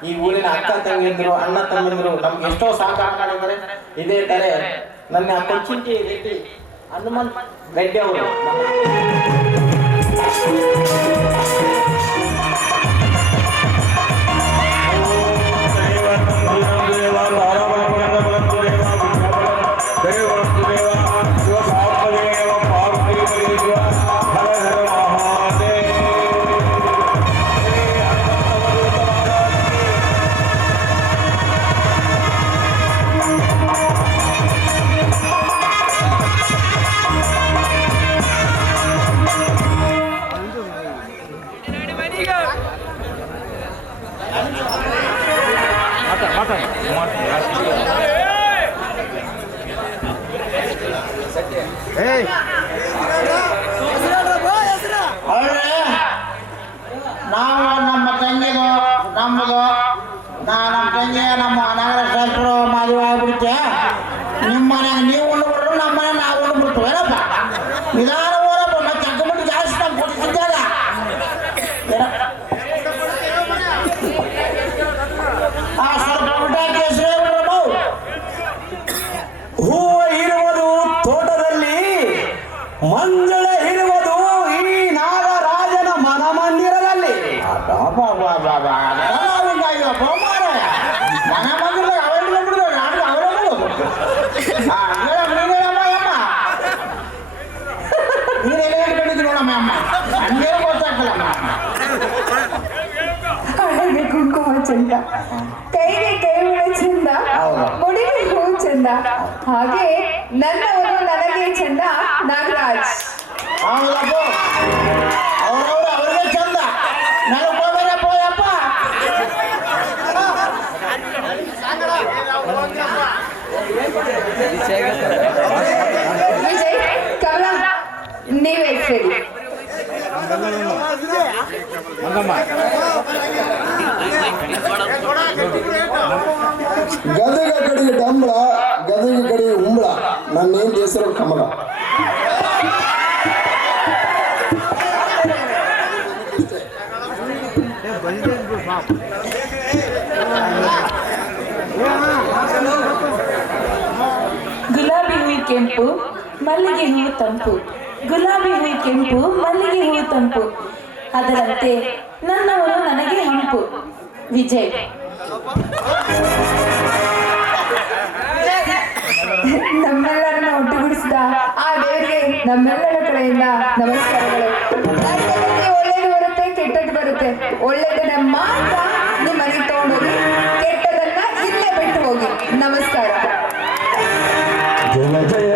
ಈ ಊರಿನ ಅಕ್ಕ ತಂಗಿದ್ರು, ಅಣ್ಣ ತಮ್ಮಿದ್ರು ನಮ್ಗೆ ಎಷ್ಟೋ ಸಹಕಾರ ಮಾಡಿದ್ದಾರೆ. ಇದೇ ತರ ನನ್ನ ಕೊಚ್ಚಿಂಟಿ ರೆಡ್ಡಿ ಹನುಮಂತ್ ರೆಡ್ಡಿ ಅವರು ನಾವು ನಮ್ಮ ತಂಗಿದು ನಮ್ಮದು ನಮ್ಮ ತಂಗಿ ನಮ್ಮ ನಗರ ಶಾಸ್ತ್ರ ಮದುವೆ ಆಗ್ಬಿಡುತ್ತೆ. ನಿಮ್ಮ ಮನೆಯಾಗ ನೀವು ಉಂಡ್ಬಿಟ್ರು, ನಮ್ಮ ಮನೆ ನಾವು ಉಂಡ್ಬಿಡ್ತು. ಏನಪ್ಪ ನಿಧಾನ ಹೋರಪ್ಪ, ಮತ್ತೆ ಅಕ್ಕಬಿಟ್ಟು ಜಾಸ್ತಿ ನಾವು ಕೊಡ್ತಿದ್ದಾಗ ಸ್ವಲ್ಪ ಊಟ ಕೇಸರಿ ಹೂವು ಇರುವುದು ತೋಟದಲ್ಲಿ, ಮಂಜಳ ಇರುವುದು ಈ ನಾಗರಾಜನ ಮನಮಂದಿರದಲ್ಲಿ. ಮನ ಮಂದಿರ ಅವೆಲ್ಲ ಬಿಡುದು ನಾಟಕ ಅವರೇ ಬಿಡೋದು. ನೀನೆಲ್ಲ ಹೇಳ್ಕೊಂಡಿದ್ರು ನೋಡಮ್ಮ ಅಮ್ಮ, ಹಂಗೆ ಗೊತ್ತಾಗ್ತಲ್ಲಮ್ಮ. ಕಣ್ಣಿಗೆ ಕುಂಕುಮ ಚಂದ, ಕೈಗೆ ಕೈಗಳ ಚಂದ, ಮುಡಿಗೆ ಹೂ ಚಂದ, ಹಾಗೆ ನನ್ನವರು ನನಗೆ ಚಂದ ನಾಗರಾಜ್. ಹೌದಪ್ಪ, ಅವ್ರವ್ರು ಅವ್ರಿಗೆ ಚಂದ, ನನಗೆ ಹೋಗ್ಬೇಕಪ್ಪ ಯಪ್ಪ. ವಿಜಯ್, ಕಮಲ, ನೀವೇ ಹೇಳಿ. ಗದಗ ಕಡೆಗೆ ಡಂಬಳ, ಗದಗ ಕಡೆಗೆ ಉಂಬಳ. ನನ್ನೇನು ಹೆಸರು ಕಮಲ. ಗುಲಾಬಿ ಹೂವು ಕೆಂಪು, ಮಲ್ಲಿಗೆ ಹೂವು ತಂಪು. ಗುಲಾಬಿ ಹೂವು ಕೆಂಪು, ಮಲ್ಲಿಗೆ ಹೂವು ತಂಪು. ಅದರಂತೆ ನನ್ನವರು ನನಗೆ ಹಂಪು. ವಿಜಯ್. ನಮ್ಮೆಲ್ಲರನ್ನ ಒಟ್ಟುಗೂಡಿಸಿದ ಆ ದೇವರಿಗೆ ನಮ್ಮೆಲ್ಲರ ಕಡೆಯಿಂದ ನಮಸ್ಕಾರಗಳು. ನನ್ನಲ್ಲಿ ಒಳ್ಳೇದು ಬರುತ್ತೆ, ಕೆಟ್ಟದ್ದು ಬರುತ್ತೆ. ಒಳ್ಳೇದನ್ನ ಮಾತ್ರ ನಿಮ್ಮ ಮನೆಗೆ ತಗೊಂಡೋಗಿ, ಕೆಟ್ಟದನ್ನ ಇಲ್ಲೇ ಬಿಟ್ಟು ಹೋಗಿ. ನಮಸ್ಕಾರ. ಜಯ ಜಯ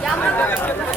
Jangan